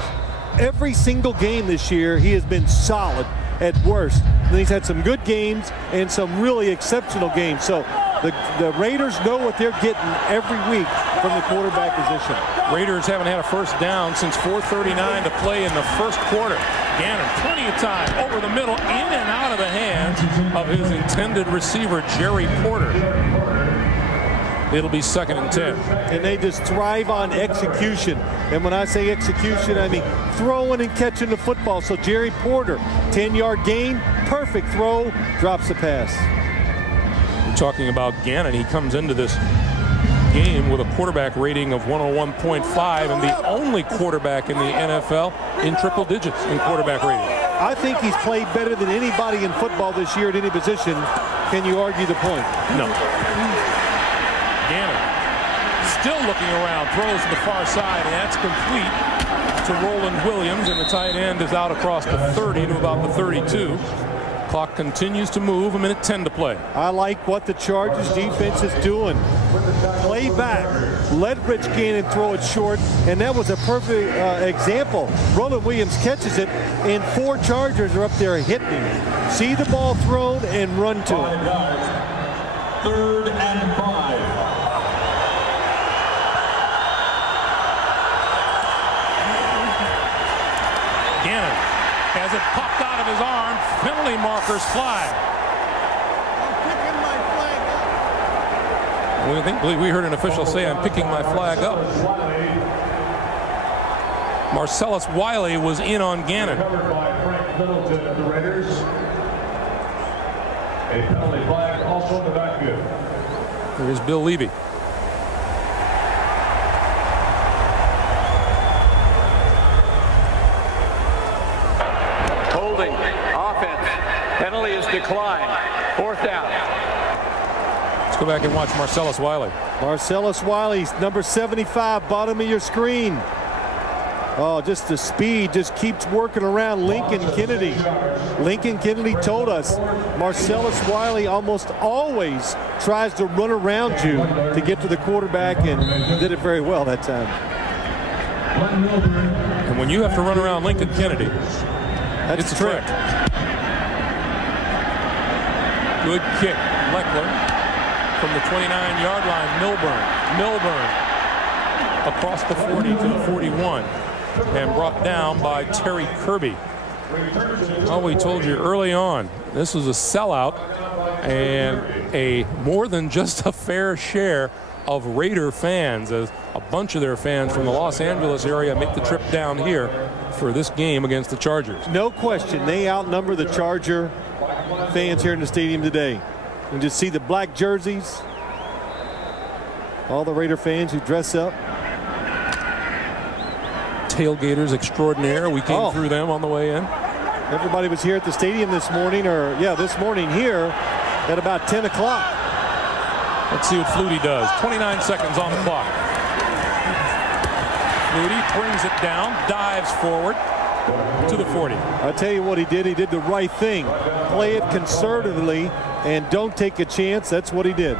Every single game this year, he has been solid at worst. And he's had some good games and some really exceptional games. So the Raiders know what they're getting every week from the quarterback position. Raiders haven't had a first down since 4:39 to play in the first quarter. Gannon, plenty of time over the middle, in and out of the hands of his intended receiver, Jerry Porter. It'll be 2nd and 10. And they just thrive on execution. And when I say execution, I mean throwing and catching the football. So Jerry Porter, 10-yard gain, perfect throw, drops the pass. We're talking about Gannon. He comes into this game with a quarterback rating of 101.5 and the only quarterback in the NFL in triple digits in quarterback rating. I think he's played better than anybody in football this year at any position. Can you argue the point? No. Gannon still looking around, throws to the far side, and that's complete to Roland Williams, and the tight end is out across the 30 to about the 32. Clock continues to move, 1:10 to play. I like what the Chargers defense is doing. Play back, let Rich Gannon throw it short, and that was a perfect example. Roland Williams catches it, and 4 Chargers are up there hitting him. See the ball thrown and run to it. 3rd and 5. Gannon has it popped out of his arm. Penalty markers fly. We heard an official say, "I'm picking my flag up." Marcellus Wiley was in on Gannon. Covered by Frank Middleton of the Raiders. A penalty flag also in the backfield. Here's Bill Levy. Holding, offense, penalty is declined. 4th down. Let's go back and watch Marcellus Wiley. Marcellus Wiley, number 75, bottom of your screen. Oh, just the speed just keeps working around Lincoln Kennedy. Lincoln Kennedy told us Marcellus Wiley almost always tries to run around you to get to the quarterback, and did it very well that time. And when you have to run around Lincoln Kennedy, That's it's a a trick. Good kick. Leckler from the 29-yard line. Milburn across the 40 to the 41 and brought down by Terry Kirby. Well, we told you early on, this was a sellout and a more than just a fair share of Raider fans, as a bunch of their fans from the Los Angeles area make the trip down here for this game against the Chargers. No question, they outnumber the Charger fans here in the stadium today. You can just see the black jerseys, all the Raider fans who dress up. Tailgaters extraordinaire. We came through them on the way in. Everybody was here at the stadium this morning, this morning here at about 10 o'clock. Let's see what Flutie does. 29 seconds on the clock. Flutie brings it down, dives forward to the 40. I tell you what he did. He did the right thing. Play it conservatively and don't take a chance. That's what he did.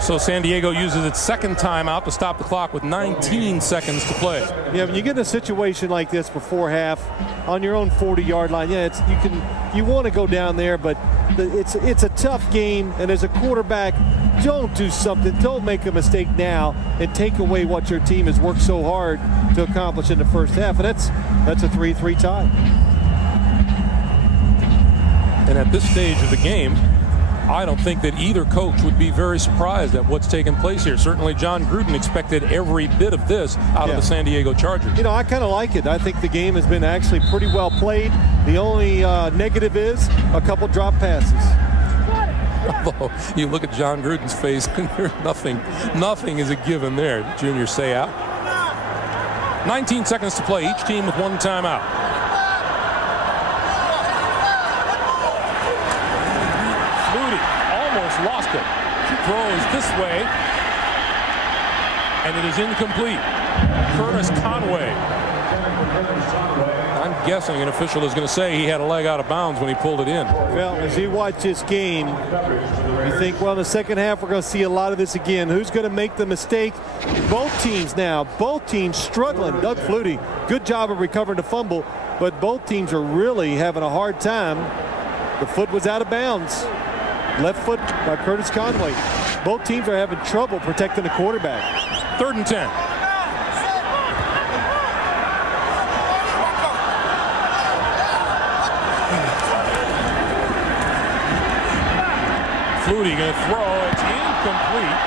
So San Diego uses its second timeout to stop the clock with 19 seconds to play. Yeah, when you get in a situation like this before half on your own 40-yard line, you want to go down there, but it's a tough game. And as a quarterback, don't do something. Don't make a mistake now and take away what your team has worked so hard to accomplish in the first half. And that's a 3-3 tie. And at this stage of the game, I don't think that either coach would be very surprised at what's taken place here. Certainly John Gruden expected every bit of this out of the San Diego Chargers. You know, I kind of like it. I think the game has been actually pretty well played. The only negative is a couple drop passes. Although you look at John Gruden's face, and there's nothing is a given there. Junior say out. 19 seconds to play, each team with one timeout. Lost it. Throws this way, and it is incomplete. Curtis Conway. I'm guessing an official is going to say he had a leg out of bounds when he pulled it in. Well, as you watch this game, you think, well, in the second half, we're going to see a lot of this again. Who's going to make the mistake? Both teams struggling. Doug Flutie, good job of recovering the fumble, but both teams are really having a hard time. The foot was out of bounds. Left foot by Curtis Conway. Both teams are having trouble protecting the quarterback. 3rd and 10. Flutie going to throw. It's incomplete.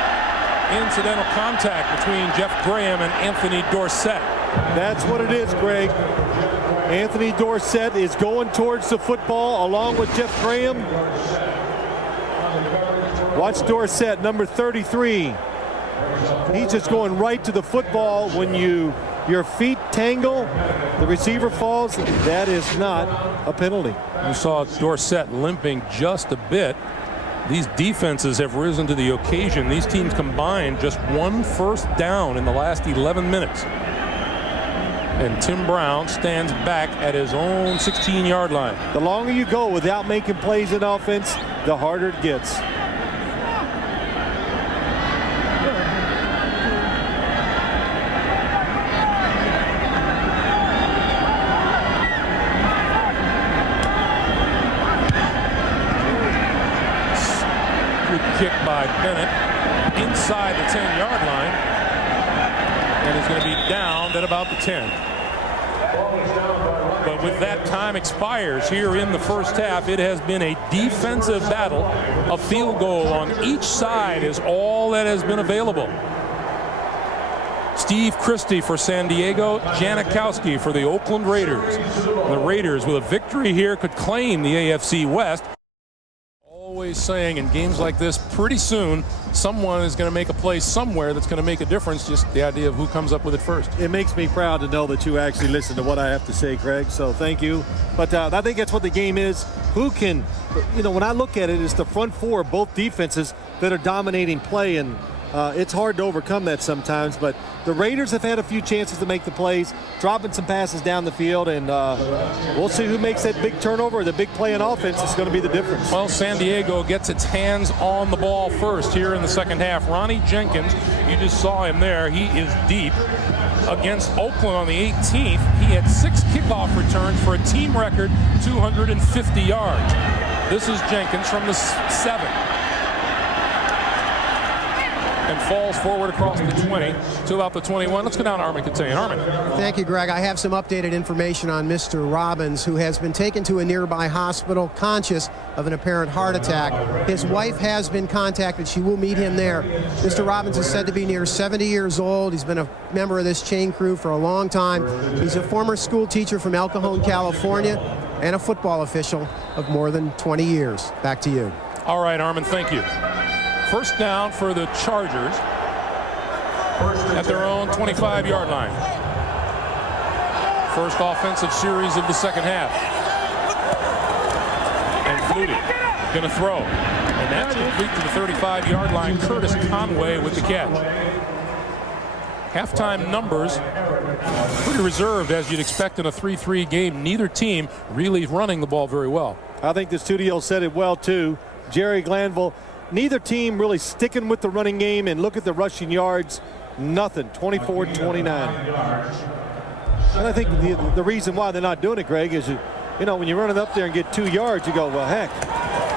Incidental contact between Jeff Graham and Anthony Dorsett. That's what it is, Greg. Anthony Dorsett is going towards the football along with Jeff Graham. Watch Dorsett, number 33. He's just going right to the football. When your feet tangle, the receiver falls. That is not a penalty. You saw Dorsett limping just a bit. These defenses have risen to the occasion. These teams combined just one first down in the last 11 minutes. And Tim Brown stands back at his own 16-yard line. The longer you go without making plays in offense, the harder it gets. Kick by Bennett inside the 10-yard line, and is going to be down at about the 10. But with that time expires here in the first half, it has been a defensive battle. A field goal on each side is all that has been available. Steve Christie for San Diego, Janikowski for the Oakland Raiders. The Raiders, with a victory here, could claim the AFC West. Always saying in games like this, pretty soon someone is going to make a play somewhere that's going to make a difference. Just the idea of who comes up with it first. It makes me proud to know that you actually listen to what I have to say, Greg, so thank you. But I think that's what the game is. Who can, when I look at it, it's the front four of both defenses that are dominating play, and it's hard to overcome that sometimes. But the Raiders have had a few chances to make the plays, dropping some passes down the field, and we'll see who makes that big turnover, the big play in offense is going to be the difference. Well, San Diego gets its hands on the ball first here in the second half. Ronnie Jenkins, you just saw him there. He is deep against Oakland on the 18th. He had 6 kickoff returns for a team record 250 yards. This is Jenkins from the 7. and falls forward across the 20 to about the 21. Let's go down to Armin Katayan. Armin. Thank you, Greg. I have some updated information on Mr. Robbins, who has been taken to a nearby hospital conscious of an apparent heart attack. His wife has been contacted. She will meet him there. Mr. Robbins is said to be near 70 years old. He's been a member of this chain crew for a long time. He's a former school teacher from El Cajon, California, and a football official of more than 20 years. Back to you. All right, Armin, thank you. First down for the Chargers at their own 25-yard line. First offensive series of the second half. And Flutie going to throw. And that's complete to the 35-yard line. Curtis Conway with the catch. Halftime numbers pretty reserved, as you'd expect in a 3-3 game. Neither team really running the ball very well. I think the studio said it well, too. Jerry Glanville, neither team really sticking with the running game, and look at the rushing yards. Nothing, 24-29. And I think the reason why they're not doing it, Greg, is, you know, when you run it up there and get 2 yards, you go, well, heck,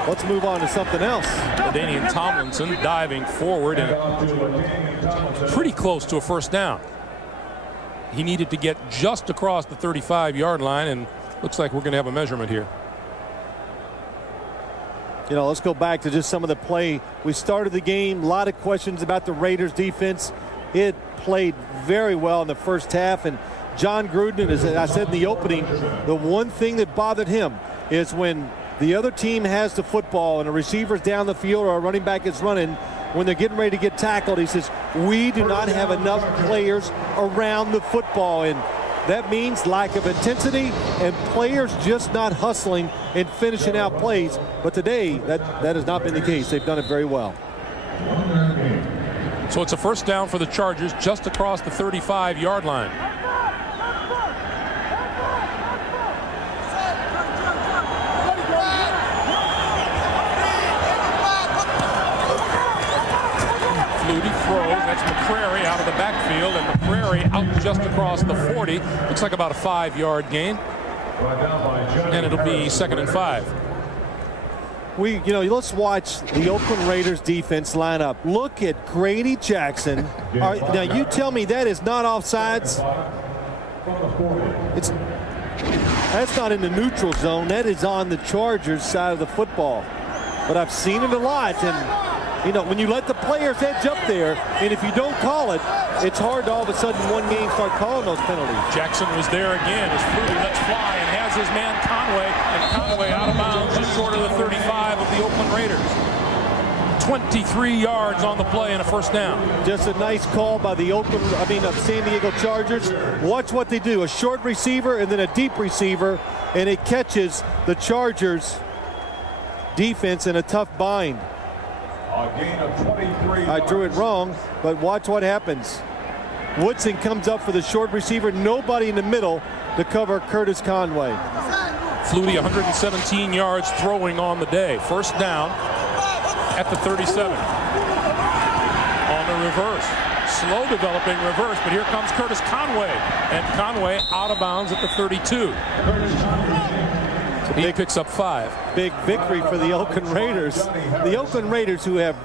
let's move on to something else. LaDainian Tomlinson diving forward and pretty close to a first down. He needed to get just across the 35-yard line, and looks like we're going to have a measurement here. You know, let's go back to just some of the play. We started the game, a lot of questions about the Raiders defense. It played very well in the first half, and John Gruden, as I said in the opening, the one thing that bothered him is when the other team has the football and a receiver's down the field or a running back is running, when they're getting ready to get tackled, he says, we do not have enough players around the football. And that means lack of intensity and players just not hustling and finishing out plays. But today, that has not been the case. They've done it very well. So it's a first down for the Chargers just across the 35-yard line. Flutie throws. That's McCrary out of the backfield, and McCrary out just across the 40. Looks like about a 5-yard gain. And it'll be 2nd and 5. Let's watch the Oakland Raiders defense line up. Look at Grady Jackson. Now you tell me that is not offsides. That's not in the neutral zone. That is on the Chargers side of the football. But I've seen it a lot, and you know, when you let the players edge up there, and if you don't call it, it's hard to all of a sudden one game start calling those penalties. Jackson was there again as Flutie lets fly and has his man Conway, and Conway out of bounds just short of the 35 of the Oakland Raiders. 23 yards on the play and a first down. Just a nice call by the San Diego Chargers. Watch what they do. A short receiver and then a deep receiver, and it catches the Chargers defense in a tough bind. I drew it wrong, but watch what happens. Woodson comes up for the short receiver. Nobody in the middle to cover Curtis Conway. Flutie 117 yards throwing on the day. First down at the 37. On the reverse. Slow developing reverse, but here comes Curtis Conway. And Conway out of bounds at the 32. He picks up 5. Big victory for the Oakland Raiders. The Oakland Raiders, who have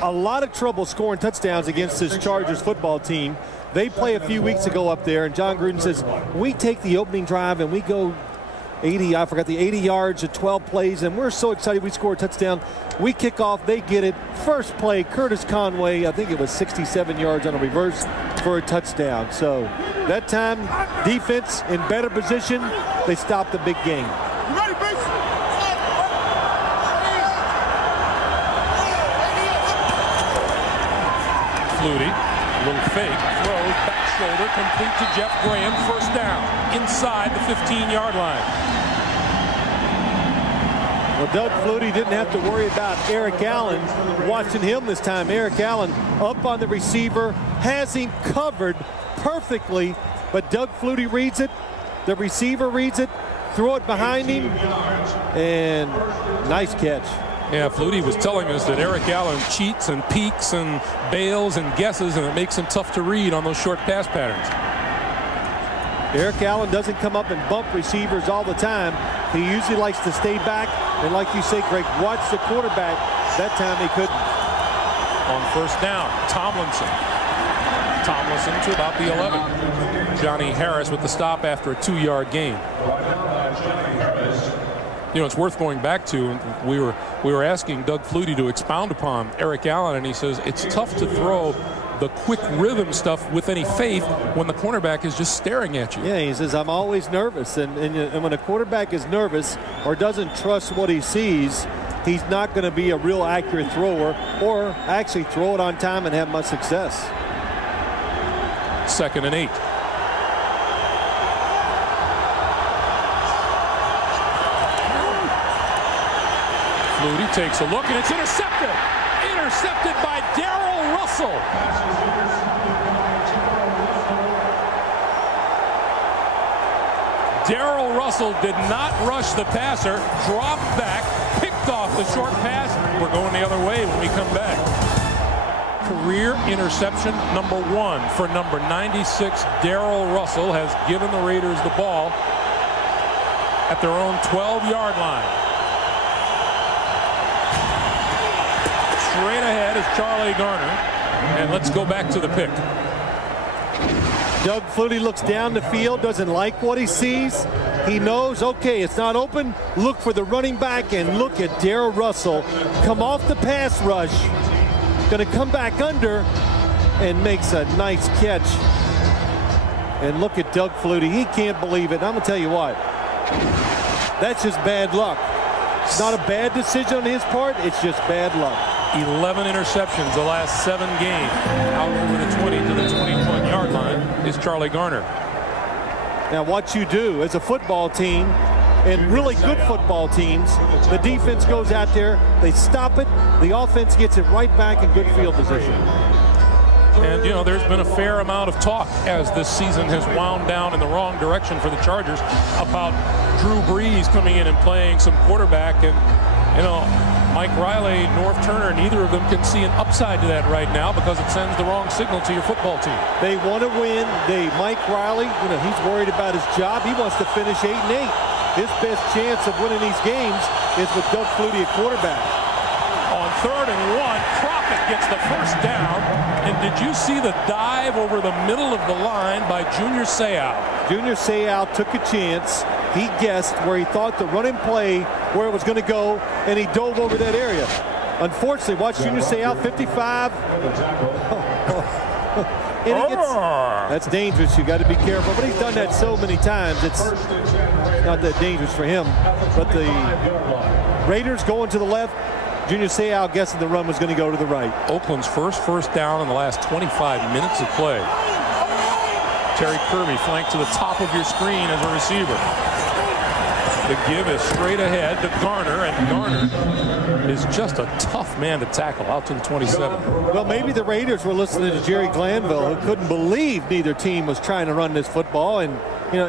a lot of trouble scoring touchdowns against this Chargers football team. They play a few weeks ago up there, and John Gruden says, we take the opening drive and we go 80 yards at 12 plays, and we're so excited we score a touchdown. We kick off, they get it. First play, Curtis Conway, I think it was 67 yards on a reverse for a touchdown. So that time, defense in better position, they stopped the big game. Flutie, little fake, throws, back shoulder, complete to Jeff Graham, first down, inside the 15-yard line. Well, Doug Flutie didn't have to worry about Eric Allen. Watching him this time, Eric Allen up on the receiver, has him covered perfectly, but Doug Flutie reads it, the receiver reads it, throw it behind him, and nice catch. Yeah, Flutie was telling us that Eric Allen cheats and peeks and bails and guesses, and it makes him tough to read on those short pass patterns. Eric Allen doesn't come up and bump receivers all the time. He usually likes to stay back, and like you say, Greg, watch the quarterback. That time he couldn't. On first down, Tomlinson to about the 11. Johnny Harris with the stop after a 2-yard gain. You know, it's worth going back to. We were asking Doug Flutie to expound upon Eric Allen, and he says it's tough to throw the quick rhythm stuff with any faith when the cornerback is just staring at you. Yeah, he says, I'm always nervous. And when a quarterback is nervous or doesn't trust what he sees, he's not going to be a real accurate thrower or actually throw it on time and have much success. 2nd and 8. Flutie takes a look, and it's intercepted. Intercepted by Darrell Russell. Darrell Russell did not rush the passer, dropped back, picked off the short pass. We're going the other way when we come back. Career interception number 1 for number 96. Darrell Russell has given the Raiders the ball at their own 12-yard line. Straight ahead is Charlie Garner, and let's go back to the pick. Doug Flutie looks down the field, doesn't like what he sees. He knows, okay, it's not open. Look for the running back, and look at Darrell Russell come off the pass rush. Going to come back under and makes a nice catch. And look at Doug Flutie. He can't believe it. And I'm going to tell you what. That's just bad luck. It's not a bad decision on his part. It's just bad luck. 11 interceptions the last 7 games. Out over the 20 to the 21-yard line is Charlie Garner. Now what you do as a football team, and really good football teams, the defense goes out there, they stop it, the offense gets it right back in good field position. And, you know, there's been a fair amount of talk as this season has wound down in the wrong direction for the Chargers about Drew Brees coming in and playing some quarterback. And, you know, Mike Riley, North Turner, neither of them can see an upside to that right now because it sends the wrong signal to your football team. They want to win. Mike Riley, you know, he's worried about his job. He wants to finish 8-8. His best chance of winning these games is with Doug Flutie at quarterback. On 3rd and 1, Crockett gets the first down. And did you see the dive over the middle of the line by Junior Seau? Junior Seau took a chance. He guessed where he thought the running play, where it was going to go, and he dove over that area. Unfortunately, watch Junior Seau, 55. And he gets, that's dangerous. You got to be careful. But he's done that so many times. It's not that dangerous for him. But the Raiders going to the left. Junior Seau guessing the run was going to go to the right. Oakland's first down in the last 25 minutes of play. Terry Kirby flanked to the top of your screen as a receiver. The give is straight ahead to Garner, and Garner is just a tough man to tackle out to the 27. Well, maybe the Raiders were listening to Jerry Glanville, who couldn't believe neither team was trying to run this football. And, you know,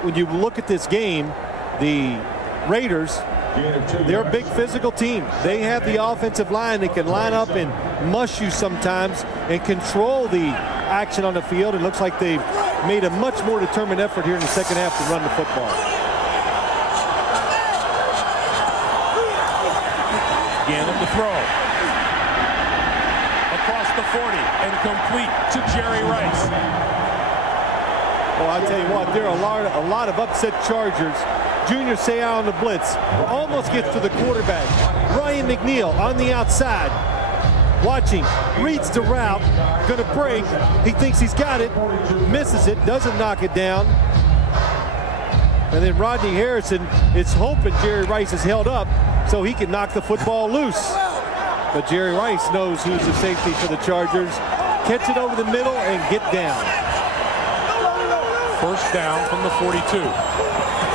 when you look at this game, the Raiders, they're a big physical team. They have the offensive line that can line up and mush you sometimes and control the action on the field. It looks like they've made a much more determined effort here in the second half to run the football. Gannon to throw. Across the 40 and complete to Jerry Rice. Well, I'll tell you what, there are a lot of upset Chargers. Junior Seau on the blitz. Almost gets to the quarterback. Ryan McNeil on the outside. Watching. Reads the route. Going to break. He thinks he's got it. Misses it. Doesn't knock it down. And then Rodney Harrison is hoping Jerry Rice is held up so he can knock the football loose. But Jerry Rice knows who's the safety for the Chargers. Catch it over the middle and get down. First down from the 42.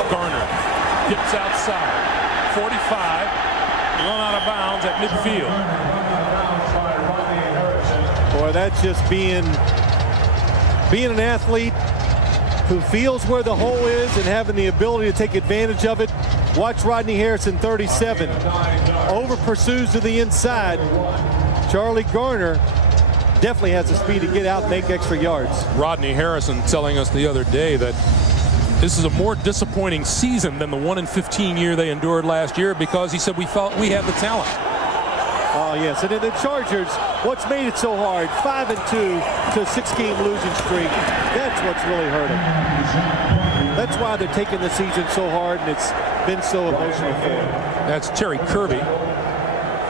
Garner gets outside. 45. Run out of bounds at midfield. Boy, that's just being an athlete who feels where the hole is and having the ability to take advantage of it. Watch Rodney Harrison, 37. Over pursues to the inside. Charlie Garner definitely has the speed to get out and make extra yards. Rodney Harrison telling us the other day that this is a more disappointing season than the 1-15 year they endured last year because he said we felt we had the talent. yes. And then the Chargers, what's made it so hard, 5-2 to a 6-game losing streak, that's what's really hurt them. That's why they're taking the season so hard, and it's been so emotional for them. That's Terry Kirby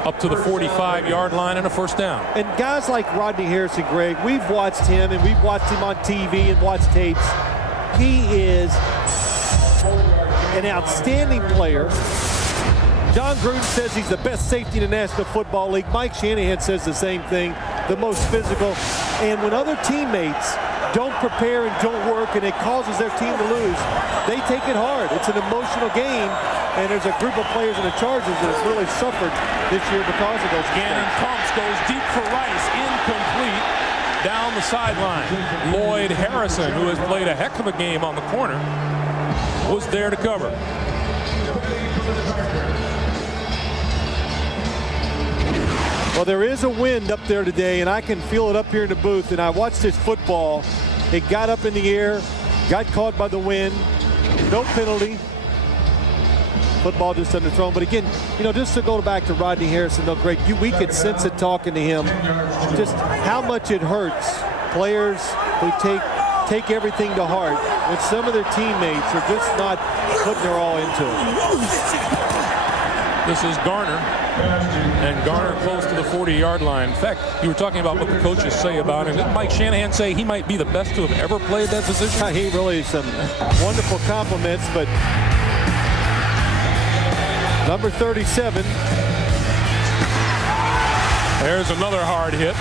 up to the 45-yard line and a first down. And guys like Rodney Harrison, Greg, we've watched him, and we've watched him on TV and watched tapes. He is an outstanding player. John Gruden says he's the best safety in the National Football League. Mike Shanahan says the same thing, the most physical. And when other teammates don't prepare and don't work and it causes their team to lose, they take it hard. It's an emotional game, and there's a group of players in the Chargers that have really suffered this year because of those Gannon mistakes. pumps, goes deep for Rice, incomplete, down the sideline. Lloyd Harrison, who has played a heck of a game on the corner, was there to cover. Well, there is a wind up there today, and I can feel it up here in the booth. And I watched this football. It got up in the air, got caught by the wind. No penalty. Football just underthrown. But again, you know, just to go back to Rodney Harrison, though, Greg, we could sense it talking to him, just how much it hurts players who take everything to heart when some of their teammates are just not putting their all into it. This is Garner, and Garner close to the 40-yard line. In fact, you were talking about what the coaches say about him. Didn't Mike Shanahan say he might be the best to have ever played that position? He really some wonderful compliments, but number 37. There's another hard hit.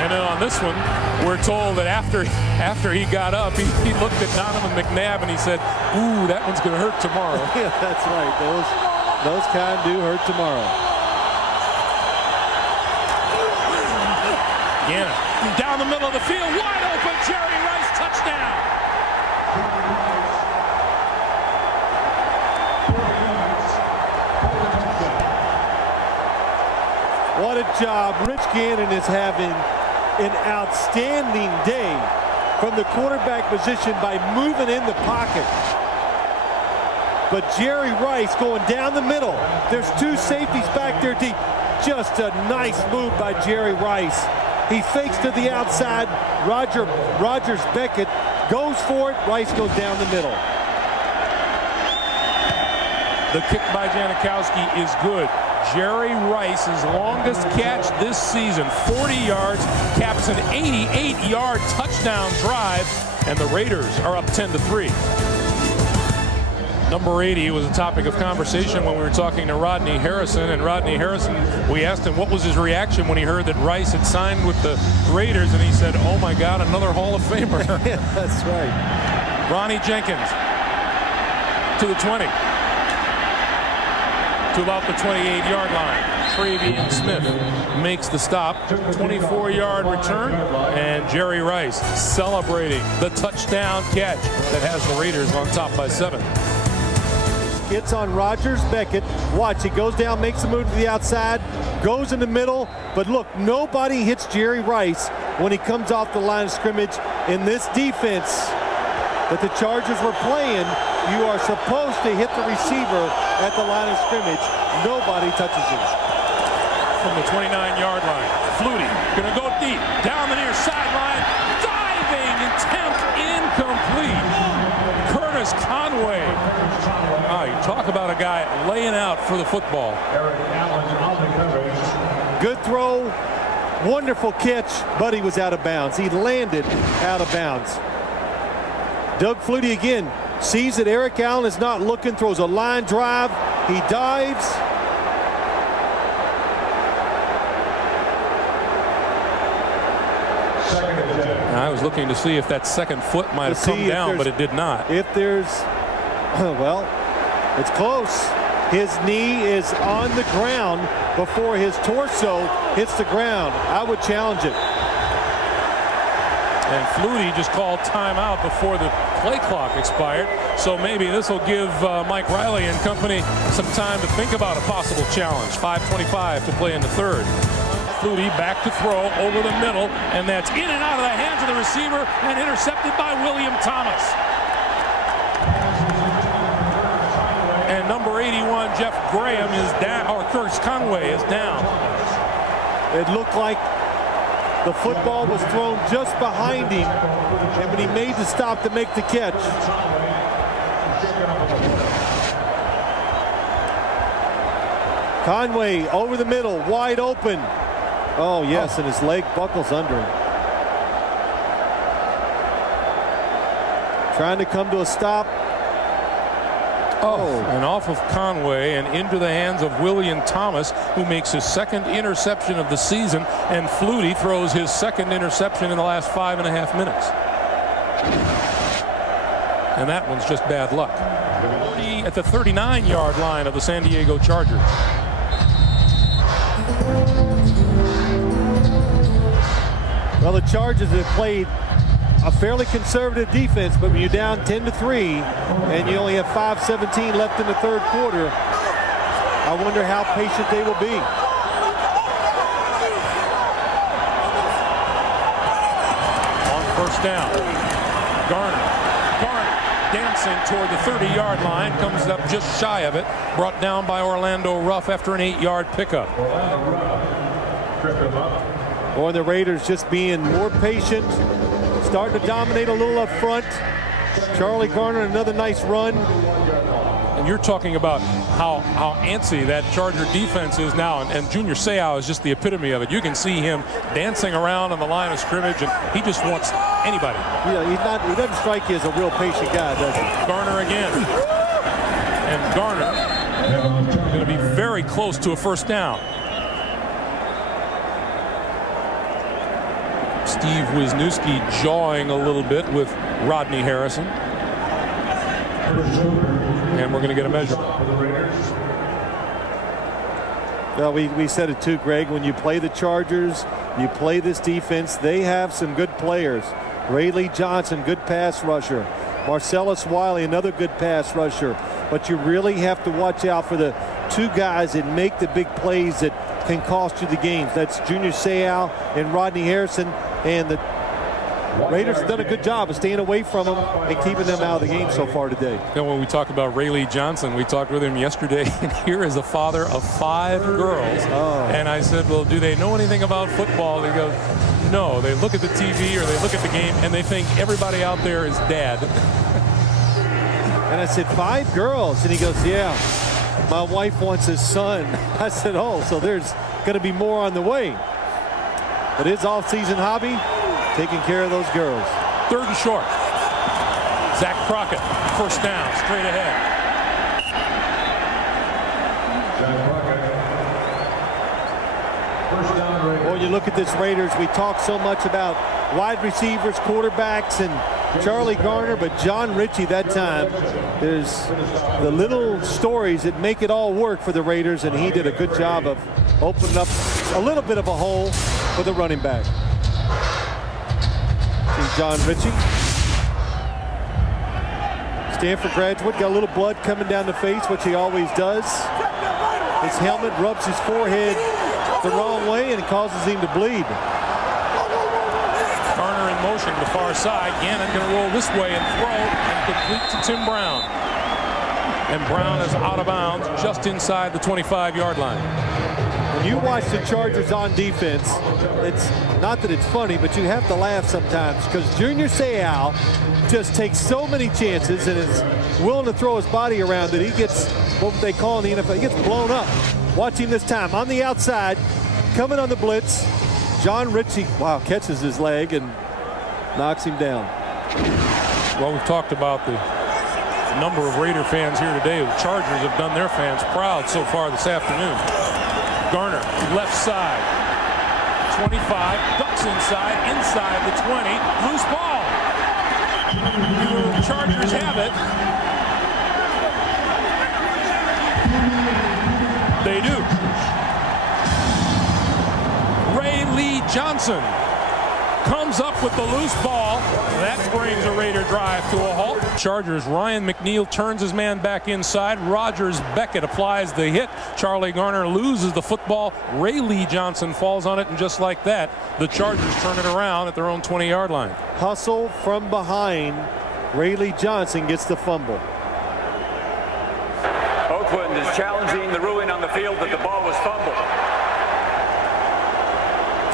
And then on this one, we're told that after he got up, he looked at Donovan McNabb and he said, "Ooh, that one's going to hurt tomorrow." Yeah, that's right. Those kind do hurt tomorrow. Gannon down the middle of the field, wide open. Jerry Rice, touchdown. What a job. Rich Gannon is having an outstanding day from the quarterback position by moving in the pocket. But Jerry Rice going down the middle. There's two safeties back there deep. Just a nice move by Jerry Rice. He fakes to the outside. Rogers Beckett goes for it. Rice goes down the middle. The kick by Janikowski is good. Jerry Rice's longest catch this season, 40 yards, caps an 88-yard touchdown drive, and the Raiders are up 10-3. Number 80 was a topic of conversation when we were talking to Rodney Harrison, and Rodney Harrison, we asked him what was his reaction when he heard that Rice had signed with the Raiders, and he said, "Oh my God, another Hall of Famer." Yeah, that's right. Ronnie Jenkins to the 20. To about the 28-yard line. Travian Smith makes the stop. 24-yard return, and Jerry Rice celebrating the touchdown catch that has the Raiders on top by 7. It's on Rogers Beckett. Watch, he goes down, makes a move to the outside, goes in the middle, but look, nobody hits Jerry Rice when he comes off the line of scrimmage. In this defense that the Chargers were playing, you are supposed to hit the receiver at the line of scrimmage. Nobody touches him. From the 29-yard line, Flutie gonna go deep, down the near sideline, diving attempt incomplete. Curtis Conway. Oh, you talk about a guy laying out for the football. Good throw, wonderful catch, but he was out of bounds. He landed out of bounds. Doug Flutie again sees that Eric Allen is not looking, throws a line drive. He dives. I was looking to see if that second foot might have come down, but it did not. If there's, well, it's close. His knee is on the ground before his torso hits the ground. I would challenge it. And Flutie just called timeout before the play clock expired. So maybe this will give Mike Riley and company some time to think about a possible challenge. 5:25 to play in the third. Flutie back to throw over the middle, and that's in and out of the hands of the receiver and intercepted by William Thomas. And number number 81, Jeff Graham, is down, or Curtis Conway is down. It looked like the football was thrown just behind him, and when he made the stop to make the catch, Conway over the middle, wide open. Oh, yes, and his leg buckles under him. Trying to come to a stop. And off of Conway and into the hands of William Thomas, who makes his second interception of the season, and Flutie throws his second interception in the last 5.5 minutes. And that one's just bad luck. 40 at the 39-yard line of the San Diego Chargers. Well, the Chargers have played a fairly conservative defense, but when you're down 10-3 and you only have 5:17 left in the third quarter, I wonder how patient they will be. On first down, Garner dancing toward the 30-yard line, comes up just shy of it, brought down by Orlando Ruff after an 8-yard pickup. Or the Raiders just being more patient, starting to dominate a little up front. Charlie Garner, another nice run. And you're talking about how antsy that Charger defense is now, and Junior Seau is just the epitome of it. You can see him dancing around on the line of scrimmage, and he just wants anybody. Yeah, he doesn't strike you as a real patient guy, does he? Garner again. And Garner going to be very close to a first down. Steve Wisniewski jawing a little bit with Rodney Harrison. And we're going to get a measurement. Well, we said it too, Greg. When you play the Chargers, you play this defense, they have some good players. Rayleigh Johnson, good pass rusher. Marcellus Wiley, another good pass rusher. But you really have to watch out for the two guys that make the big plays that can cost you the games. That's Junior Seau and Rodney Harrison. And the Raiders have done a good job of staying away from them and keeping them out of the game so far today. You know, when we talk about Rayleigh Johnson, we talked with him yesterday, and here is a father of 5 girls. And I said, well, do they know anything about football? He goes, no. They look at the TV or they look at the game, and they think everybody out there is dad. And I said, 5 girls? And he goes, yeah, my wife wants a son. I said, oh, so there's going to be more on the way. But his off-season hobby, taking care of those girls. 3rd and short. Zach Crockett, first down, straight ahead. First down, Raiders. Well, you look at this Raiders, we talk so much about wide receivers, quarterbacks, and Charlie Garner, but John Ritchie that time, there's the little stories that make it all work for the Raiders, and he did a good job of opening up a little bit of a hole for the running back. See John Ritchie. Stanford graduate, got a little blood coming down the face, which he always does. His helmet rubs his forehead the wrong way and it causes him to bleed. Garner in motion to the far side. Gannon going to roll this way and throw and complete to Tim Brown. And Brown is out of bounds just inside the 25-yard line. When you watch the Chargers on defense, it's not that it's funny, but you have to laugh sometimes because Junior Seau just takes so many chances and is willing to throw his body around that he gets what they call in the NFL, he gets blown up. Watch him this time on the outside, coming on the blitz. John Ritchie, wow, catches his leg and knocks him down. Well, we've talked about the number of Raider fans here today. The Chargers have done their fans proud so far this afternoon. Garner, left side, 25, ducks inside the 20, loose ball. The Chargers have it. They do. Rayleigh Johnson comes up with the loose ball. That brings a Raider drive to a halt. Chargers, Ryan McNeil turns his man back inside. Rogers Beckett applies the hit. Charlie Garner loses the football. Rayleigh Johnson falls on it, and just like that, the Chargers turn it around at their own 20-yard line. Hustle from behind. Rayleigh Johnson gets the fumble. Oakland is challenging the ruling on the field that the ball was fumbled.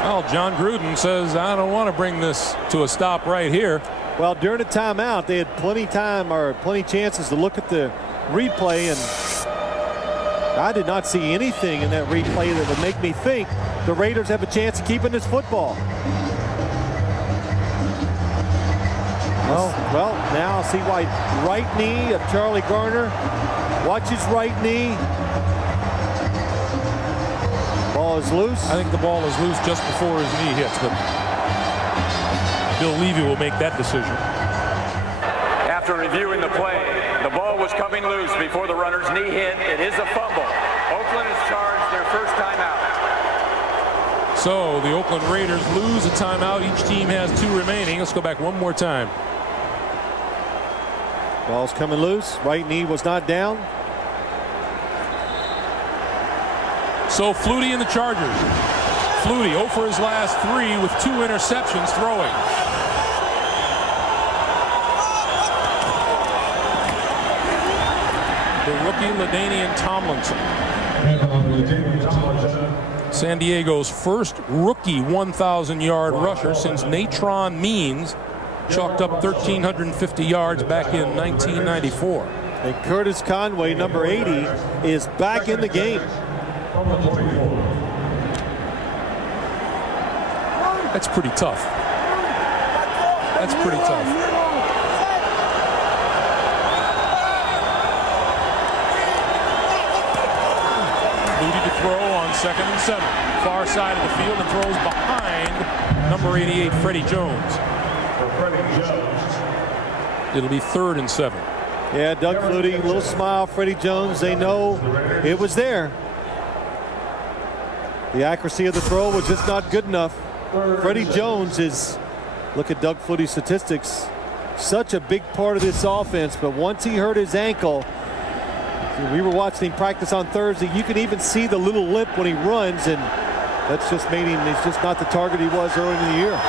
Well, John Gruden says, I don't want to bring this to a stop right here. Well, during the timeout, they had plenty chances to look at the replay, and I did not see anything in that replay that would make me think the Raiders have a chance of keeping this football. Well, now I'll see why. Right knee of Charlie Garner. Watch his right knee. Ball is loose. I think the ball is loose just before his knee hits, but Bill Levy will make that decision. After reviewing the play, the ball was coming loose before the runner's knee hit. It is a fumble. Oakland has charged their first timeout. So the Oakland Raiders lose a timeout. Each team has 2 remaining. Let's go back one more time. Ball's coming loose. Right knee was not down. So Flutie and the Chargers. Flutie 0 for his last 3 with 2 interceptions throwing. The rookie LaDainian Tomlinson. San Diego's first rookie 1,000-yard rusher since Natron Means chalked up 1,350 yards back in 1994. And Curtis Conway, number 80, is back in the game. That's pretty tough. That's pretty tough. Flutie to throw on 2nd and 7. Far side of the field and throws behind number 88, Freddie Jones. It'll be 3rd and 7. Yeah, Doug Flutie, little smile. Freddie Jones, they know it was there. The accuracy of the throw was just not good enough. Freddie Jones is, look at Doug Flutie's statistics, such a big part of this offense, but once he hurt his ankle, we were watching him practice on Thursday, you can even see the little limp when he runs, and that's just made him, he's just not the target he was early in the year.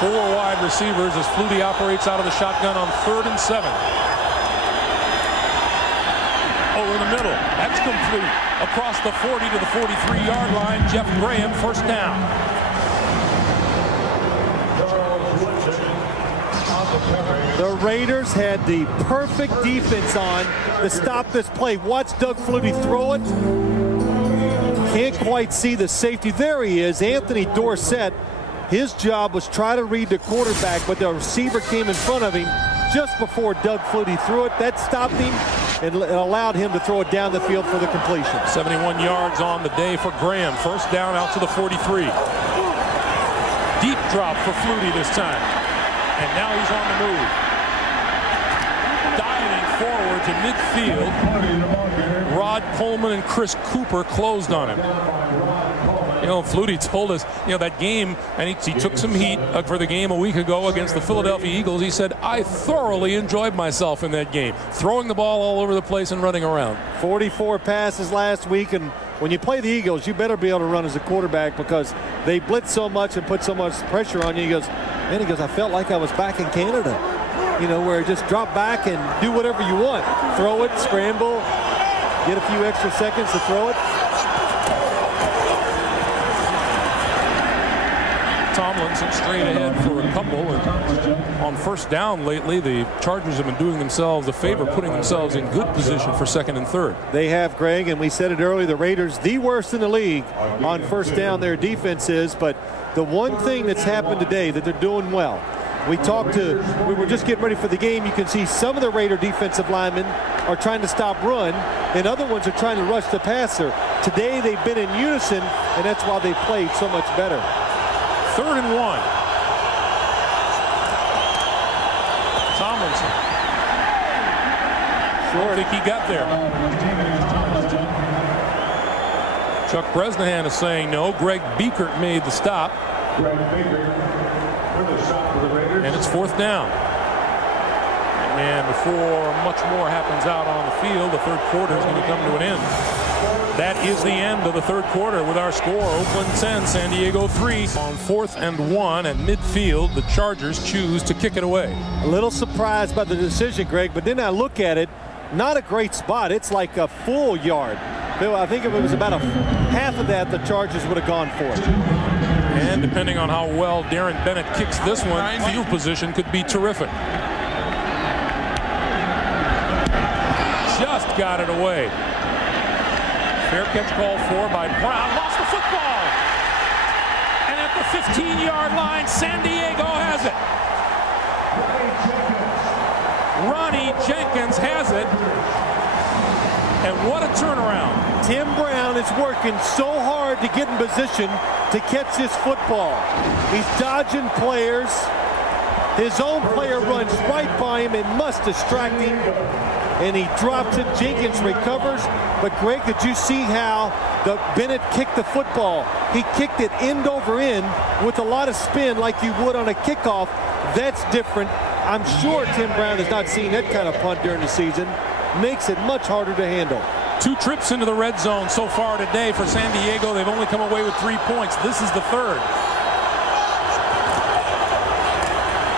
4 wide receivers as Flutie operates out of the shotgun on 3rd and 7. Over the middle, that's complete. Across the 40 to the 43-yard line, Jeff Graham, first down. The Raiders had the perfect defense on to stop this play. Watch Doug Flutie throw it. Can't quite see the safety. There he is, Anthony Dorsett. His job was try to read the quarterback, but the receiver came in front of him just before Doug Flutie threw it. That stopped him and allowed him to throw it down the field for the completion. 71 yards on the day for Graham. First down out to the 43. Deep drop for Flutie this time. And now he's on the move. Diving forward to midfield. Rod Coleman and Chris Cooper closed on him. You know, Flutie told us, you know, that game, and he took some heat for the game a week ago against the Philadelphia Eagles. He said, I thoroughly enjoyed myself in that game, throwing the ball all over the place and running around. 44 passes last week, and when you play the Eagles, you better be able to run as a quarterback because they blitz so much and put so much pressure on you. He goes, I felt like I was back in Canada, you know, where just drop back and do whatever you want. Throw it, scramble, get a few extra seconds to throw it. Tomlinson straight ahead for a couple, and on first down lately, the Chargers have been doing themselves a favor, putting themselves in good position for 2nd and 3rd. They have, Greg, and we said it earlier, the Raiders, the worst in the league on first down, their defense is, but the one thing that's happened today that they're doing well, we were just getting ready for the game, you can see some of the Raider defensive linemen are trying to stop run, and other ones are trying to rush the passer. Today they've been in unison, and that's why they played so much better. 3rd and 1. Tomlinson. I don't think he got there. Chuck Bresnahan is saying no. Greg Biekert made the stop. And it's 4th down. And before much more happens out on the field, the 3rd quarter is going to come to an end. That is the end of the 3rd quarter with our score. Oakland 10, San Diego 3. On 4th and 1 at midfield, the Chargers choose to kick it away. A little surprised by the decision, Greg, but then I look at it. not a great spot. It's like a full yard. I think if it was about a half of that, the Chargers would have gone for it. And depending on how well Darren Bennett kicks this one, field position could be terrific. Just got it away. Fair catch called for by Brown. Lost the football. And at the 15-yard line, San Diego has it. Ronnie Jenkins has it. And what a turnaround. Tim Brown is working so hard to get in position to catch this football. He's dodging players. His own player runs right by him and must distract him. And he drops it. Jenkins recovers. But Greg, did you see how Bennett kicked the football? He kicked it end over end with a lot of spin like you would on a kickoff. That's different. I'm sure Tim Brown has not seen that kind of punt during the season. Makes it much harder to handle. 2 trips into the red zone so far today for San Diego. They've only come away with 3 points. This is the third.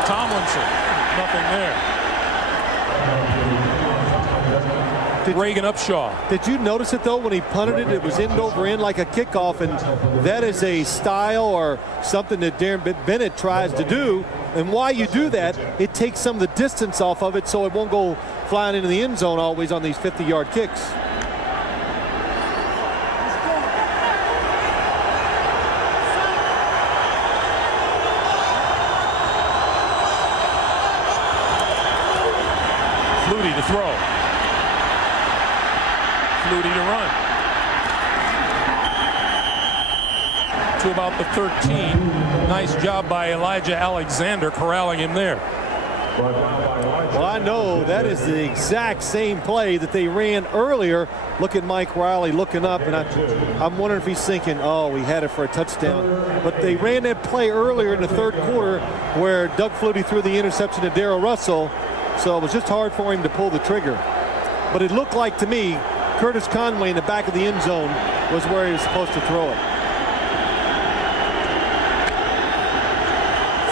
Tomlinson, nothing there. Reagan Upshaw. Did you notice it though when he punted it? It was end over end like a kickoff, and that is a style or something that Darren Bennett tries to do. And why you do that, it takes some of the distance off of it so it won't go flying into the end zone always on these 50-yard kicks. Flutie to throw. Flutie to run. To about the 13. Nice job by Elijah Alexander corralling him there. Well, I know that is the exact same play that they ran earlier. Look at Mike Riley looking up, and I'm wondering if he's thinking, oh, we had it for a touchdown. But they ran that play earlier in the third quarter where Doug Flutie threw the interception to Darrell Russell, so it was just hard for him to pull the trigger. But it looked like to me Curtis Conway in the back of the end zone was where he was supposed to throw it.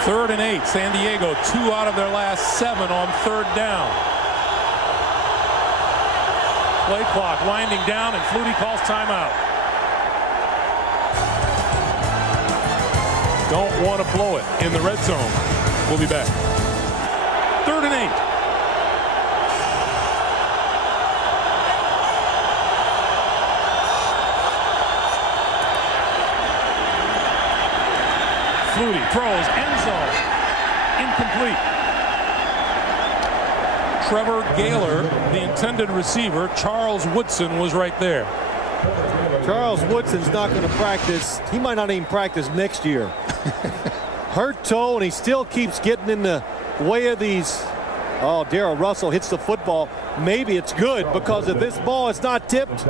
3rd and 8. San Diego 2 out of their last 7 on 3rd down. Play clock winding down, and Flutie calls timeout. Don't want to blow it in the red zone. We'll be back. 3rd and 8. Flutie throws, end zone, incomplete. Trevor Gaylor, the intended receiver. Charles Woodson was right there. Charles Woodson's not going to practice. He might not even practice next year. Hurt toe, and he still keeps getting in the way of these. Oh, Darrell Russell hits the football. Maybe it's good because if this ball is not tipped,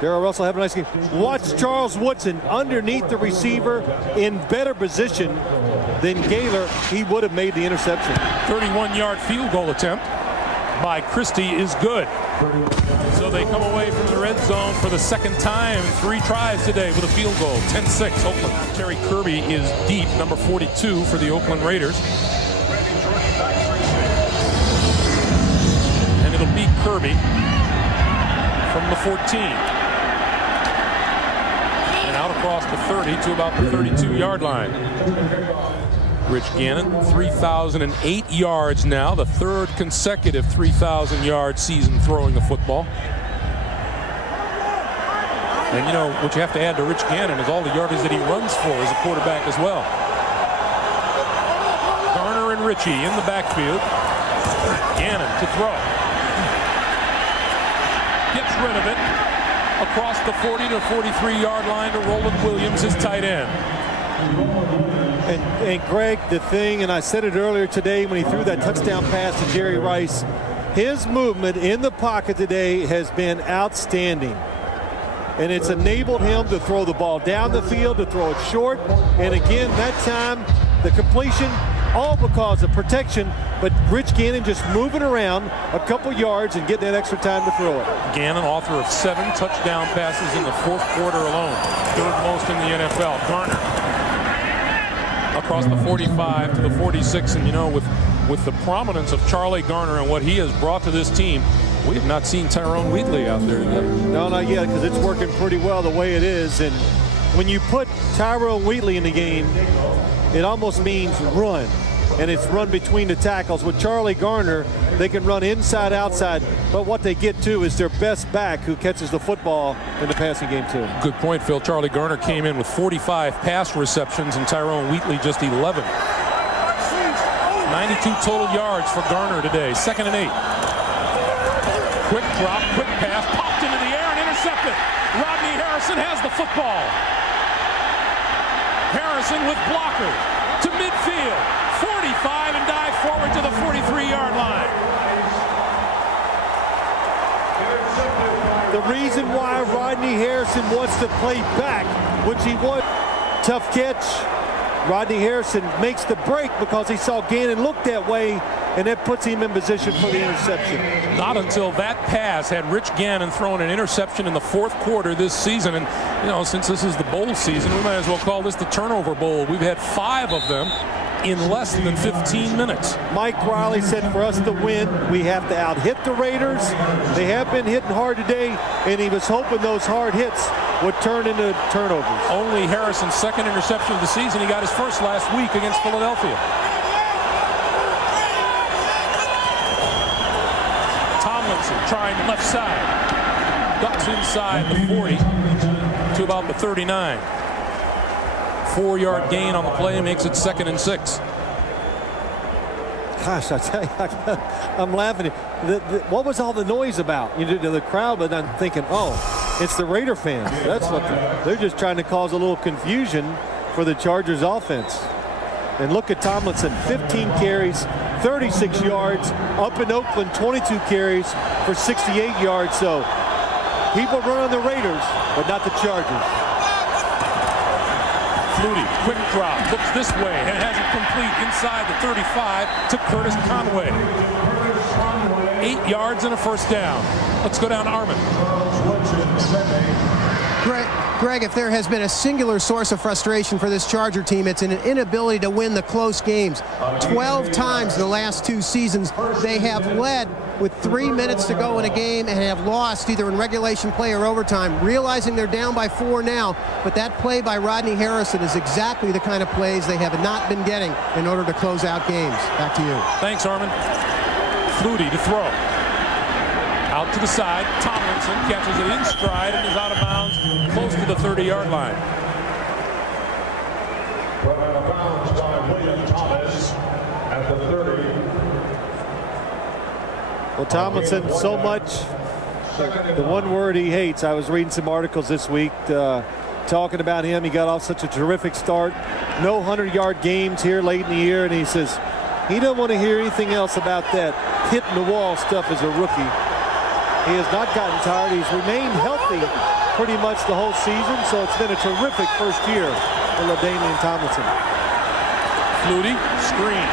Darrell Russell having a nice game. Watch Charles Woodson underneath the receiver in better position than Gaylor. He would have made the interception. 31-yard field goal attempt by Christie is good. So they come away from the red zone for the second time in 3 tries today with a field goal. 10-6 Oakland. Terry Kirby is deep, number 42 for the Oakland Raiders. And it'll be Kirby from the 14. Across the 30 to about the 32-yard line. Rich Gannon, 3,008 yards now, the 3rd consecutive 3,000-yard season throwing the football. And you know, what you have to add to Rich Gannon is all the yardage that he runs for as a quarterback as well. Garner and Ritchie in the backfield. Gannon to throw. Gets rid of it. Across the 40 to 43-yard line to Roland Williams, his tight end. And Greg, the thing, and I said it earlier today when he threw that touchdown pass to Jerry Rice, his movement in the pocket today has been outstanding. And it's enabled him to throw the ball down the field, to throw it short. And again, that time, the completion, all because of protection, but Rich Gannon just moving around a couple yards and getting that extra time to throw it. Gannon, author of 7 touchdown passes in the 4th quarter alone, 3rd most in the NFL. Garner across the 45 to the 46, and you know, with with the prominence of Charlie Garner and what he has brought to this team, we have not seen Tyrone Wheatley out there today. No, not yet, because it's working pretty well the way it is. And when you put Tyrone Wheatley in the game, it almost means run. And it's run between the tackles. With Charlie Garner, they can run inside, outside. But what they get to is their best back who catches the football in the passing game, too. Good point, Phil. Charlie Garner came in with 45 pass receptions and Tyrone Wheatley just 11. 92 total yards for Garner today. 2nd and 8. Quick drop, quick pass, popped into the air and intercepted. Rodney Harrison has the football. Harrison with blocker to midfield. 45 and dive forward to the 43-yard line. The reason why Rodney Harrison wants to play back, which he would, tough catch. Rodney Harrison makes the break because he saw Gannon look that way, and that puts him in position for the interception. Not until that pass had Rich Gannon thrown an interception in the 4th quarter this season. And, you know, since this is the bowl season, we might as well call this the turnover bowl. We've had 5 of them in less than 15 minutes. Mike Riley said for us to win, we have to out-hit the Raiders. They have been hitting hard today, and he was hoping those hard hits would turn into turnovers. Only Harrison's 2nd interception of the season. He got his first last week against Philadelphia. Tomlinson trying left side. Ducks inside the 40 to about the 39. 4-yard gain on the play makes it 2nd and 6. Gosh, I tell you, I'm laughing. What was all the noise about? You know, the crowd, but I'm thinking, oh, it's the Raider fans. That's what they're just trying to cause a little confusion for the Chargers offense. And look at Tomlinson, 15 carries, 36 yards. Up in Oakland, 22 carries for 68 yards. So people run on the Raiders, but not the Chargers. Flutie, quick drop, looks this way and has it complete inside the 35 to Curtis Conway. 8 yards and a first down. Let's go down to Armin. Greg, if there has been a singular source of frustration for this Charger team, it's an inability to win the close games. 12 times in the last 2 seasons, they have led with 3 minutes to go in a game and have lost either in regulation play or overtime. Realizing they're down by 4 now, but that play by Rodney Harrison is exactly the kind of plays they have not been getting in order to close out games. Back to you. Thanks, Armin. Flutie to throw. Out to the side, Tomlinson catches it in stride and is out of bounds close to the 30-yard line. Brought out of bounds by William Thomas at the 30. Well, Tomlinson, so much, the one word he hates. I was reading some articles this week talking about him. He got off such a terrific start. No 100-yard games here late in the year, and he says he doesn't want to hear anything else about that hitting the wall stuff as a rookie. He has not gotten tired. He's remained healthy pretty much the whole season, so it's been a terrific first year for LaDainian Tomlinson. Flutie, screen.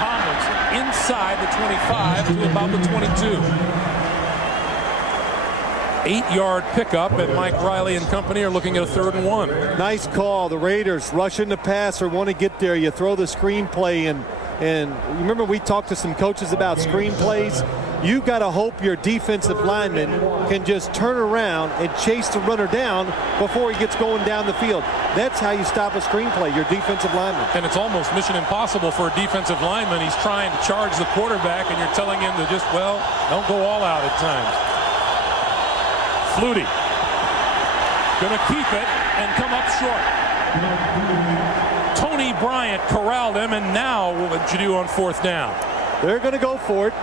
Tomlinson inside the 25 to about the 22. 8-yard pickup, and Mike Riley and company are looking at a 3rd and 1. Nice call. The Raiders rushing the pass or want to get there. You throw the screenplay, and remember we talked to some coaches about screenplays. You got to hope your defensive lineman can just turn around and chase the runner down before he gets going down the field. That's how you stop a screenplay, your defensive lineman. And it's almost mission impossible for a defensive lineman. He's trying to charge the quarterback, and you're telling him to just, well, don't go all out at times. Flutie gonna keep it and come up short. Tony Bryant corralled him, and now what would you do on 4th down? They're going to go for it.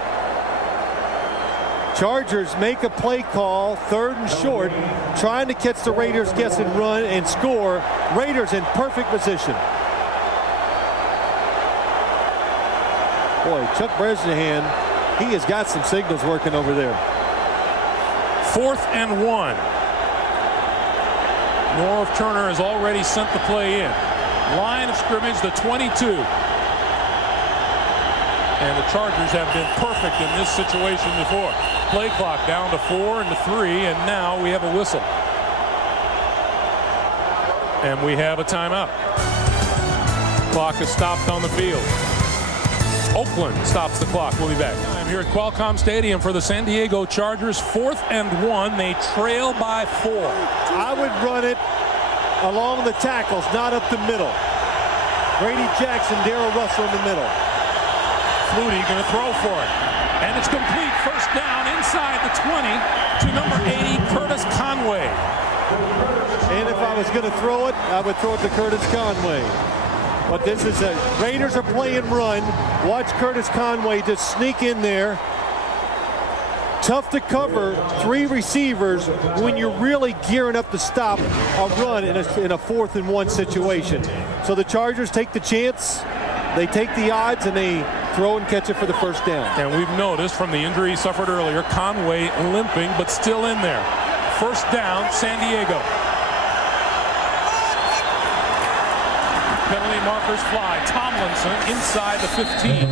Chargers make a play call, 3rd and short, trying to catch the Raiders guessing run and score. Raiders in perfect position. Boy, Chuck Bresnahan, he has got some signals working over there. 4th and 1. Norv Turner has already sent the play in. Line of scrimmage, the 22. And the Chargers have been perfect in this situation before. Play clock down to 4 and to 3, and now we have a whistle. And we have a timeout. Clock is stopped on the field. Oakland stops the clock. We'll be back. I'm here at Qualcomm Stadium for the San Diego Chargers. 4th and 1. They trail by 4. I would run it along the tackles, not up the middle. Grady Jackson, Darrell Russell in the middle. Flutie going to throw for it. And it's complete. First down inside the 20 to number 80, Curtis Conway. And if I was going to throw it, I would throw it to Curtis Conway. But this is a Raiders are playing run. Watch Curtis Conway just sneak in there. Tough to cover 3 receivers when you're really gearing up to stop a run in a 4th and 1 situation. So the Chargers take the chance. They take the odds and they throw and catch it for the first down. And we've noticed from the injury he suffered earlier, Conway limping but still in there. First down, San Diego. Penalty markers fly. Tomlinson inside the 15.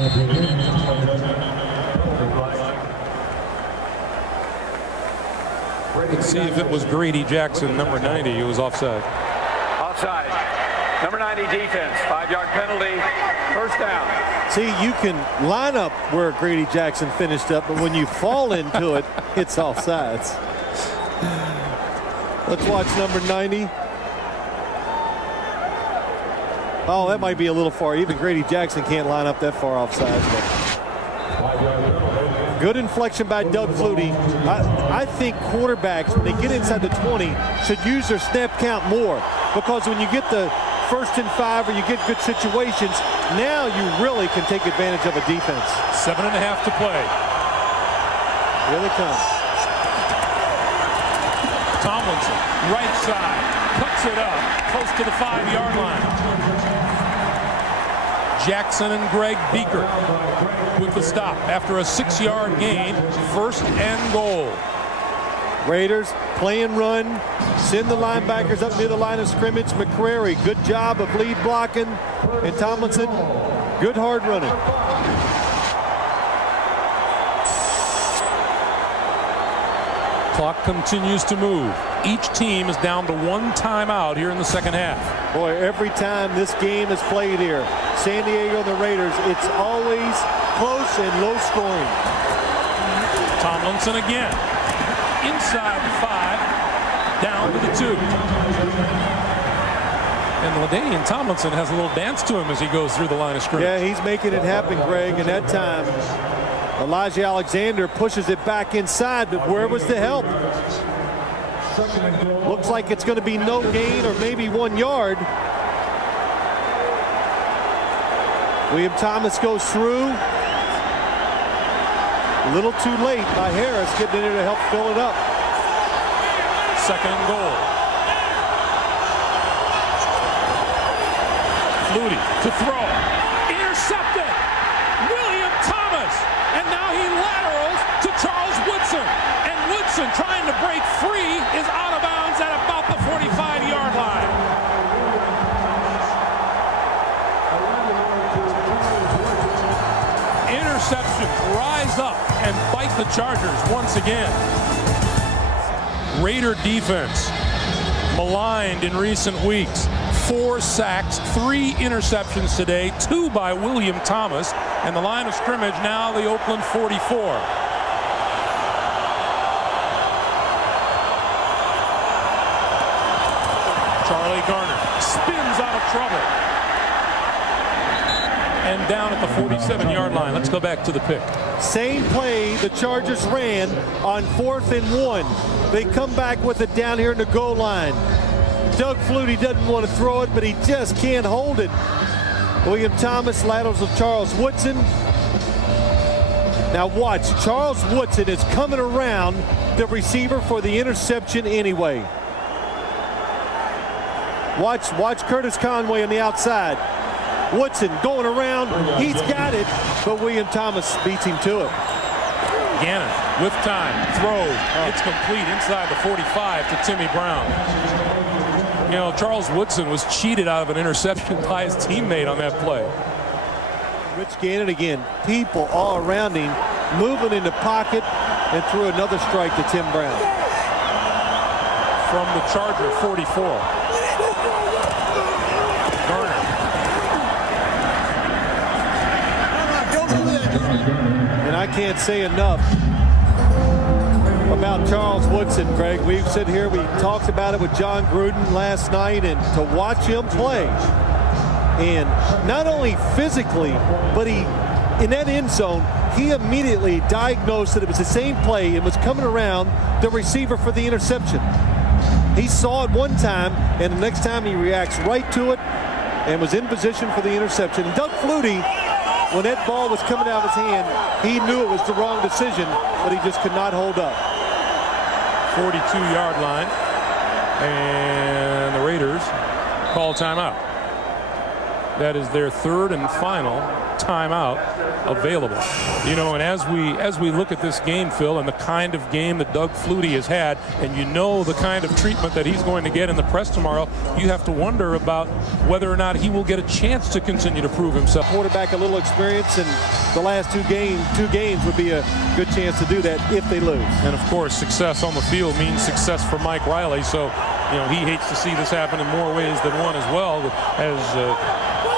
Let's see if it was Grady Jackson, number 90, who was offside. Offside. Number 90 defense. 5-yard penalty. First down. See, you can line up where Grady Jackson finished up, but when you fall into it, it's offsides. Let's watch number 90. Oh, that might be a little far. Even Grady Jackson can't line up that far offsides. But good inflection by Doug Flutie. I think quarterbacks, when they get inside the 20, should use their snap count more, because when you get the 1st and 5 or you get good situations, now you really can take advantage of a defense. 7.5 to play. Here they come. Tomlinson, right side, cuts it up, close to the 5-yard line. Jackson and Greg Beaker with the stop after a 6-yard gain. 1st and goal. Raiders playing run, send the linebackers up near the line of scrimmage. McCrary, good job of lead blocking, and Tomlinson, good hard running. Clock continues to move. Each team is down to 1 timeout here in the second half. Boy, every time this game is played here, San Diego and the Raiders, it's always close and low scoring. Tomlinson again. Inside the 5, down to the 2. And LaDainian Tomlinson has a little dance to him as he goes through the line of scrimmage. Yeah, he's making it happen, Greg, and that time Elijah Alexander pushes it back inside, but where was the help? Looks like it's going to be no gain or maybe 1 yard. William Thomas goes through. A little too late by Harris getting in there to help fill it up. 2nd and goal. Flutie to throw. Intercepted. William Thomas. And now he laterals to Charles Woodson. And Woodson, trying to break free, is out of bounds at about the 45-yard line. Interceptions rise up and bite the Chargers once again. Raider defense maligned in recent weeks. 4 sacks, 3 interceptions today, 2 by William Thomas, and the line of scrimmage now the Oakland 44. Charlie Garner spins out of trouble. And down at the 47-yard line. Let's go back to the pick. Same play the Chargers ran on 4th and 1. They come back with it down here in the goal line. Doug Flutie doesn't want to throw it, but he just can't hold it. William Thomas laterals of Charles Woodson. Now watch, Charles Woodson is coming around the receiver for the interception anyway. Watch Curtis Conway on the outside. Woodson going around, he's got it, but William Thomas beats him to it. Gannon with time, throws, it's complete inside the 45 to Timmy Brown. You know, Charles Woodson was cheated out of an interception by his teammate on that play. Rich Gannon again, people all around him, moving in the pocket, and threw another strike to Tim Brown. From the Charger 44. Garner. And I can't say enough about Charles Woodson, Greg. We've sit here, we talked about it with John Gruden last night, and to watch him play, and not only physically, but he, in that end zone, he immediately diagnosed that it was the same play and was coming around the receiver for the interception. He saw it one time, and the next time he reacts right to it and was in position for the interception. And Doug Flutie, when that ball was coming out of his hand, he knew it was the wrong decision, but he just could not hold up. 42-yard line, and the Raiders call timeout. That is their third and final timeout available. You know, and as we look at this game, Phil, and the kind of game that Doug Flutie has had, and you know the kind of treatment that he's going to get in the press tomorrow, you have to wonder about whether or not he will get a chance to continue to prove himself. Quarterback, a little experience, and the last two games would be a good chance to do that if they lose. And of course, success on the field means success for Mike Riley. So, you know, he hates to see this happen in more ways than one as well, as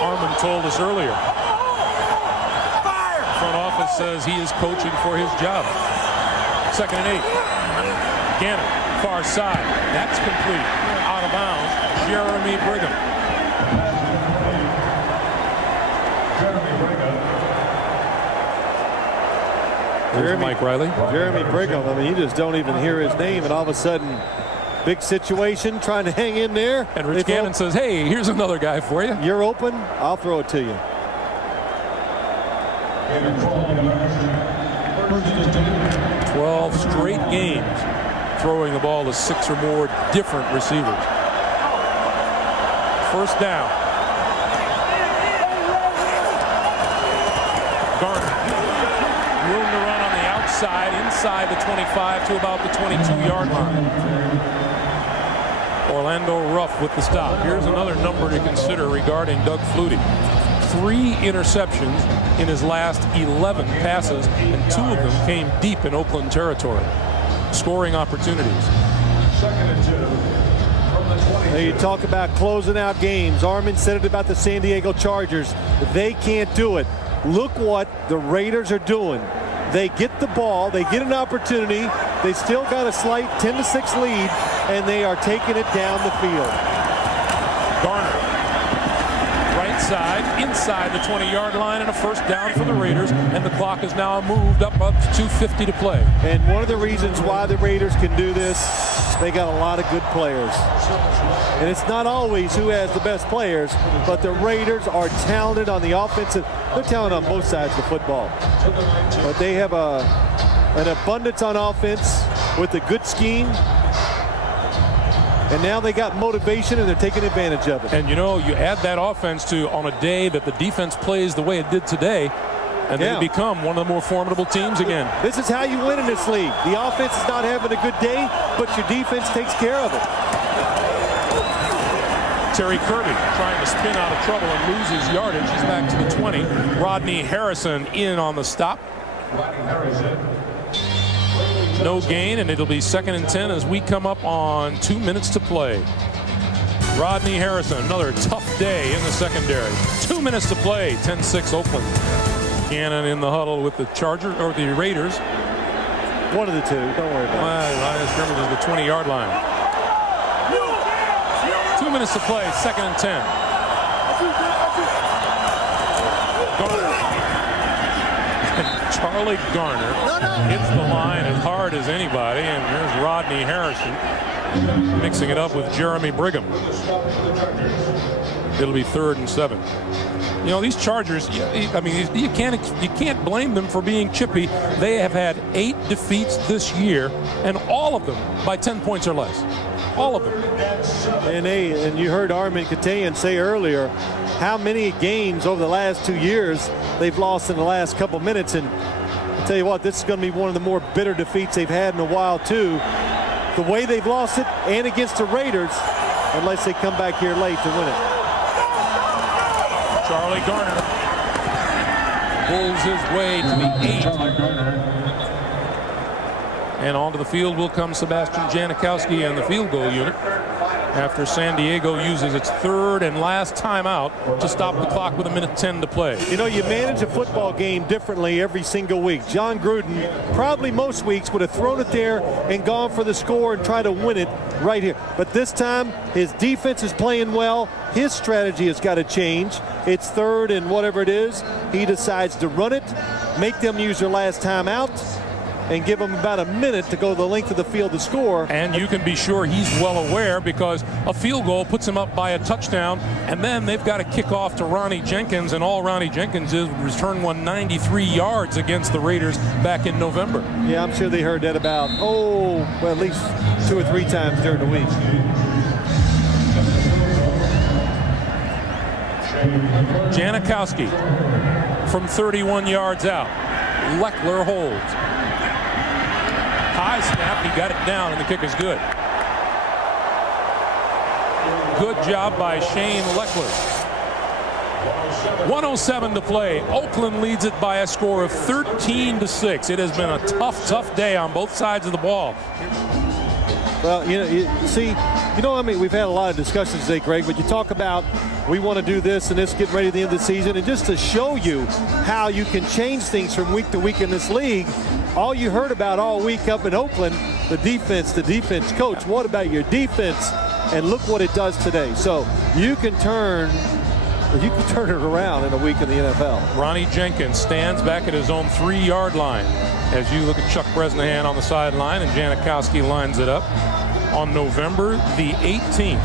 Armin told us earlier. Front office says he is coaching for his job. 2nd and 8. Gannon, far side. That's complete. Out of bounds. Jeremy Brigham. There's Mike Riley. Jeremy Brigham. I mean, you just don't even hear his name, and all of a sudden, big situation, trying to hang in there. And Rich Gannon says, hey, here's another guy for you. You're open, I'll throw it to you. 12 straight games throwing the ball to 6 or more different receivers. First down. Garner. Room to run on the outside, inside the 25 to about the 22-yard line. Orlando Ruff with the stop. Here's another number to consider regarding Doug Flutie. 3 interceptions in his last 11 passes, and 2 of them came deep in Oakland territory. Scoring opportunities. 2nd and 2 from the 20. Now you talk about closing out games. Armin said it about the San Diego Chargers. They can't do it. Look what the Raiders are doing. They get the ball, they get an opportunity, they still got a slight 10-6 lead, and they are taking it down the field. Garner, right side, inside the 20-yard line, and a first down for the Raiders, and the clock is now moved up to 2:50 to play. And one of the reasons why the Raiders can do this, they got a lot of good players. And it's not always who has the best players, but the Raiders are talented on the offensive. They're talented on both sides of the football. But they have an abundance on offense with a good scheme. And now they got motivation, and they're taking advantage of it. And you know, you add that offense to on a day that the defense plays the way it did today, and they become one of the more formidable teams again. This is how you win in this league. The offense is not having a good day, but your defense takes care of it. Terry Kirby trying to spin out of trouble and loses yardage. He's back to the 20. Rodney Harrison in on the stop. No gain, and it'll be 2nd and 10 as we come up on 2 minutes to play. Rodney Harrison, another tough day in the secondary. 2 minutes to play, 10-6 Oakland. Gannon in the huddle with the Chargers, or the Raiders. One of the two, don't worry about it. Line of scrimmage is the 20-yard line. 2 minutes to play, 2nd and 10. Garner. Charlie Garner hits the line as hard as anybody, and there's Rodney Harrison mixing it up with Jeremy Brigham. It'll be 3rd and 7. You know, these Chargers, I mean, you can't blame them for being chippy. They have had 8 defeats this year, and all of them by 10 points or less. All of them. And you heard Armin Katayan say earlier how many games over the last 2 years they've lost in the last couple minutes. And I'll tell you what, this is going to be one of the more bitter defeats they've had in a while, too. The way they've lost it, and against the Raiders, unless they come back here late to win it. Charlie Garner pulls his way to the 8. And onto the field will come Sebastian Janikowski and the field goal unit. after San Diego uses its third and last timeout to stop the clock with 1:10 to play. You know, you manage a football game differently every single week. John Gruden probably most weeks would have thrown it there and gone for the score and try to win it right here. But this time, his defense is playing well. His strategy has got to change. It's third and whatever it is. He decides to run it, make them use their last timeout, and give them about a minute to go the length of the field to score. And you can be sure he's well aware, because a field goal puts him up by a touchdown, and then they've got to kick off to Ronnie Jenkins, and all Ronnie Jenkins is return 193 yards against the Raiders back in November. Yeah, I'm sure they heard that about, at least 2 or 3 times during the week. Janikowski from 31 yards out. Leckler holds. High snap, he got it down, and the kick is good. Good job by Shane Leckler. 1:07 to play. Oakland leads it by a score of 13-6. It has been a tough day on both sides of the ball. Well, we've had a lot of discussions today, Greg, but you talk about we want to do this and this, getting ready at the end of the season, and just to show you how you can change things from week to week in this league, all you heard about all week up in Oakland, the defense coach. What about your defense? And look what it does today. So you can turn it around in a week in the NFL. Ronnie Jenkins stands back at his own 3-yard line as you look at Chuck Bresnahan on the sideline, and Janikowski lines it up. On November the 18th,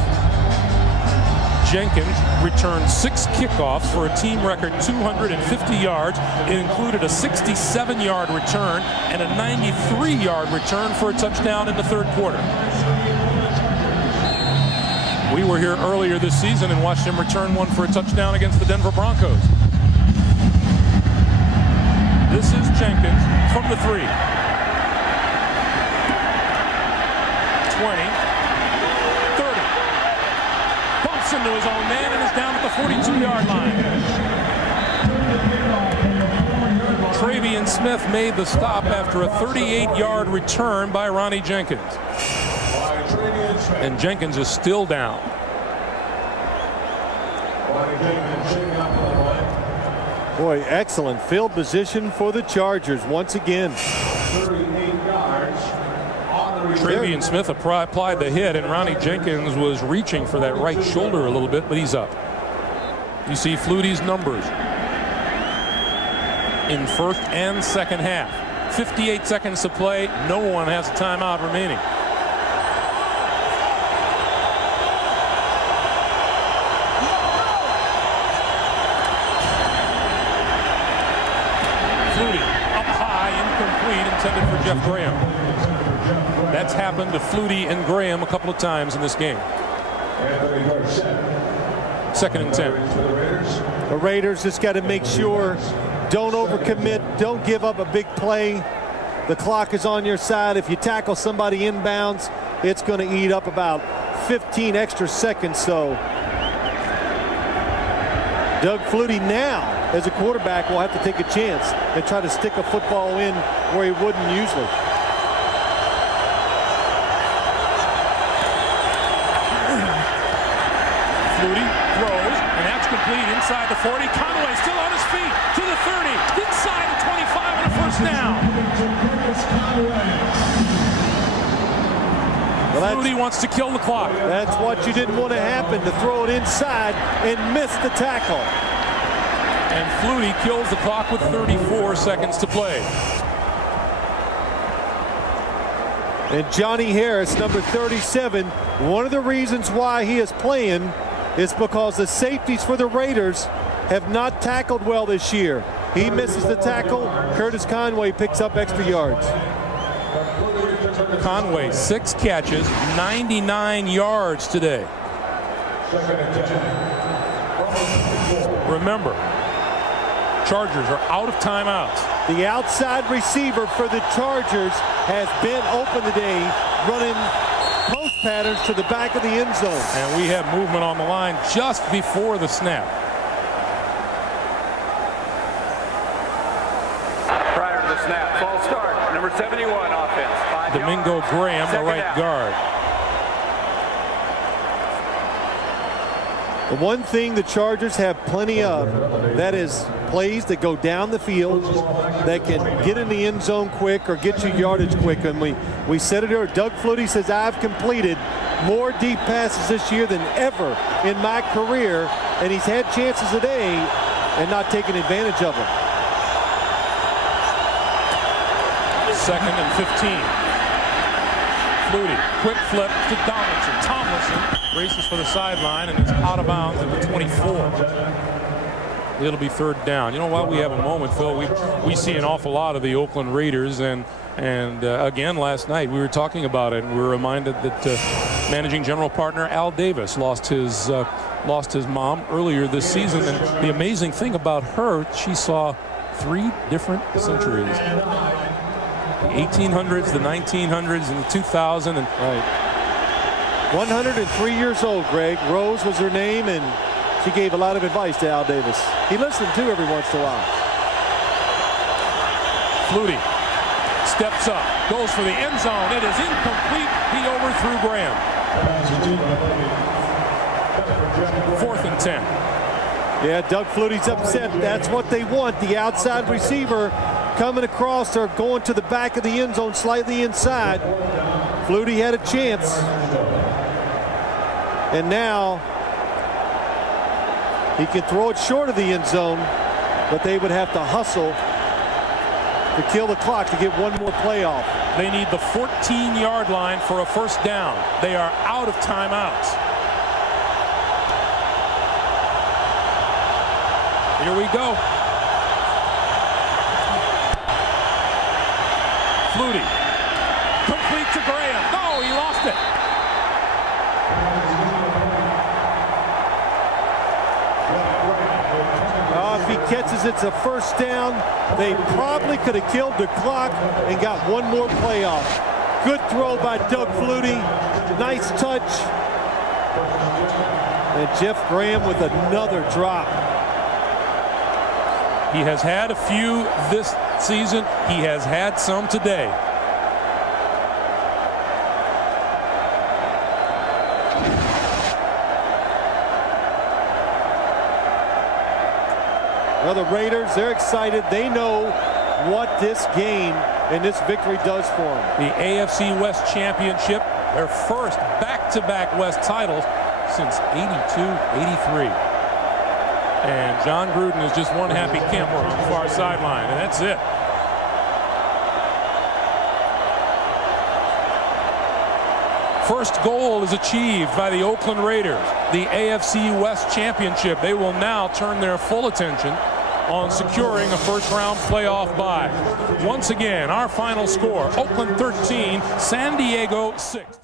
Jenkins returned 6 kickoffs for a team record 250 yards. It included a 67-yard return and a 93-yard return for a touchdown in the third quarter. We were here earlier this season and watched him return one for a touchdown against the Denver Broncos. This is Jenkins from the 3. 20, 30, bumps into his own man and is down at the 42-yard line. Travian Smith made the stop after a 38-yard return by Ronnie Jenkins. And Jenkins is still down. Boy, excellent field position for the Chargers once again. 38 yards. Travian Smith applied the hit, and Ronnie Jenkins was reaching for that right shoulder a little bit, but he's up. You see Flutie's numbers in first and second half. 58 seconds to play. No one has a timeout remaining. Flutie up high, incomplete, intended for Jeff Graham. That's happened to Flutie and Graham a couple of times in this game. Second and 10. The Raiders just got to make sure, don't overcommit, don't give up a big play. The clock is on your side. If you tackle somebody inbounds, it's going to eat up about 15 extra seconds. So Doug Flutie now, as a quarterback, will have to take a chance and try to stick a football in where he wouldn't usually. Flutie throws, and that's complete inside the 40. Conway still on his feet to the 30, inside the 25, and a first down. Well, Flutie wants to kill the clock. That's what you didn't want to happen, to throw it inside and miss the tackle. And Flutie kills the clock with 34 seconds to play. And Johnny Harris, number 37, one of the reasons why he is playing is because the safeties for the Raiders have not tackled well this year. He misses the tackle. Curtis Conway picks up extra yards. Conway, 6 catches, 99 yards today. Remember, Chargers are out of timeouts. The outside receiver for the Chargers has been open today, running post patterns to the back of the end zone. And we have movement on the line just before the snap. Prior to the snap, false start, number 71 offense. 5 Domingo yards. Graham, the Second right down. guard. The one thing the Chargers have plenty of, that is plays that go down the field that can get in the end zone quick or get you yardage quick. And we said it earlier, Doug Flutie says, I've completed more deep passes this year than ever in my career, and he's had chances today and not taking advantage of them. 2nd and 15. Flutie, quick flip to Tomlinson races for the sideline and is out of bounds at the 24. It'll be 3rd down. You know, while we have a moment, Phil, we see an awful lot of the Oakland Raiders, and again last night we were talking about it, and we were reminded that managing general partner Al Davis lost his mom earlier this season, and the amazing thing about her, she saw 3 different centuries. The 1800s, the 1900s, and the 2000. And right. 103 years old, Greg. Rose was her name, and she gave a lot of advice to Al Davis. He listened too every once in a while. Flutie steps up, goes for the end zone. It is incomplete. He overthrew Graham. 4th and 10. Yeah, Doug Flutie's upset. That's what they want. The outside receiver coming across or going to the back of the end zone, slightly inside. Flutie had a chance. And now he can throw it short of the end zone, but they would have to hustle to kill the clock to get one more play off. They need the 14-yard line for a 1st down. They are out of timeouts. Here we go. Flutie, complete to Graham. No, he lost it. If he catches it's a 1st down. They probably could have killed the clock and got one more play off. Good throw by Doug Flutie. Nice touch. And Jeff Graham with another drop. He has had a few this season. He has had some today. Well, the Raiders, they're excited. They know what this game and this victory does for them. The AFC West Championship, their first back-to-back West titles since 82-83. And John Gruden is just one happy camper on the far sideline, and that's it. First goal is achieved by the Oakland Raiders, the AFC West Championship. They will now turn their full attention on securing a 1st-round playoff bye. Once again, our final score, Oakland 13, San Diego 6.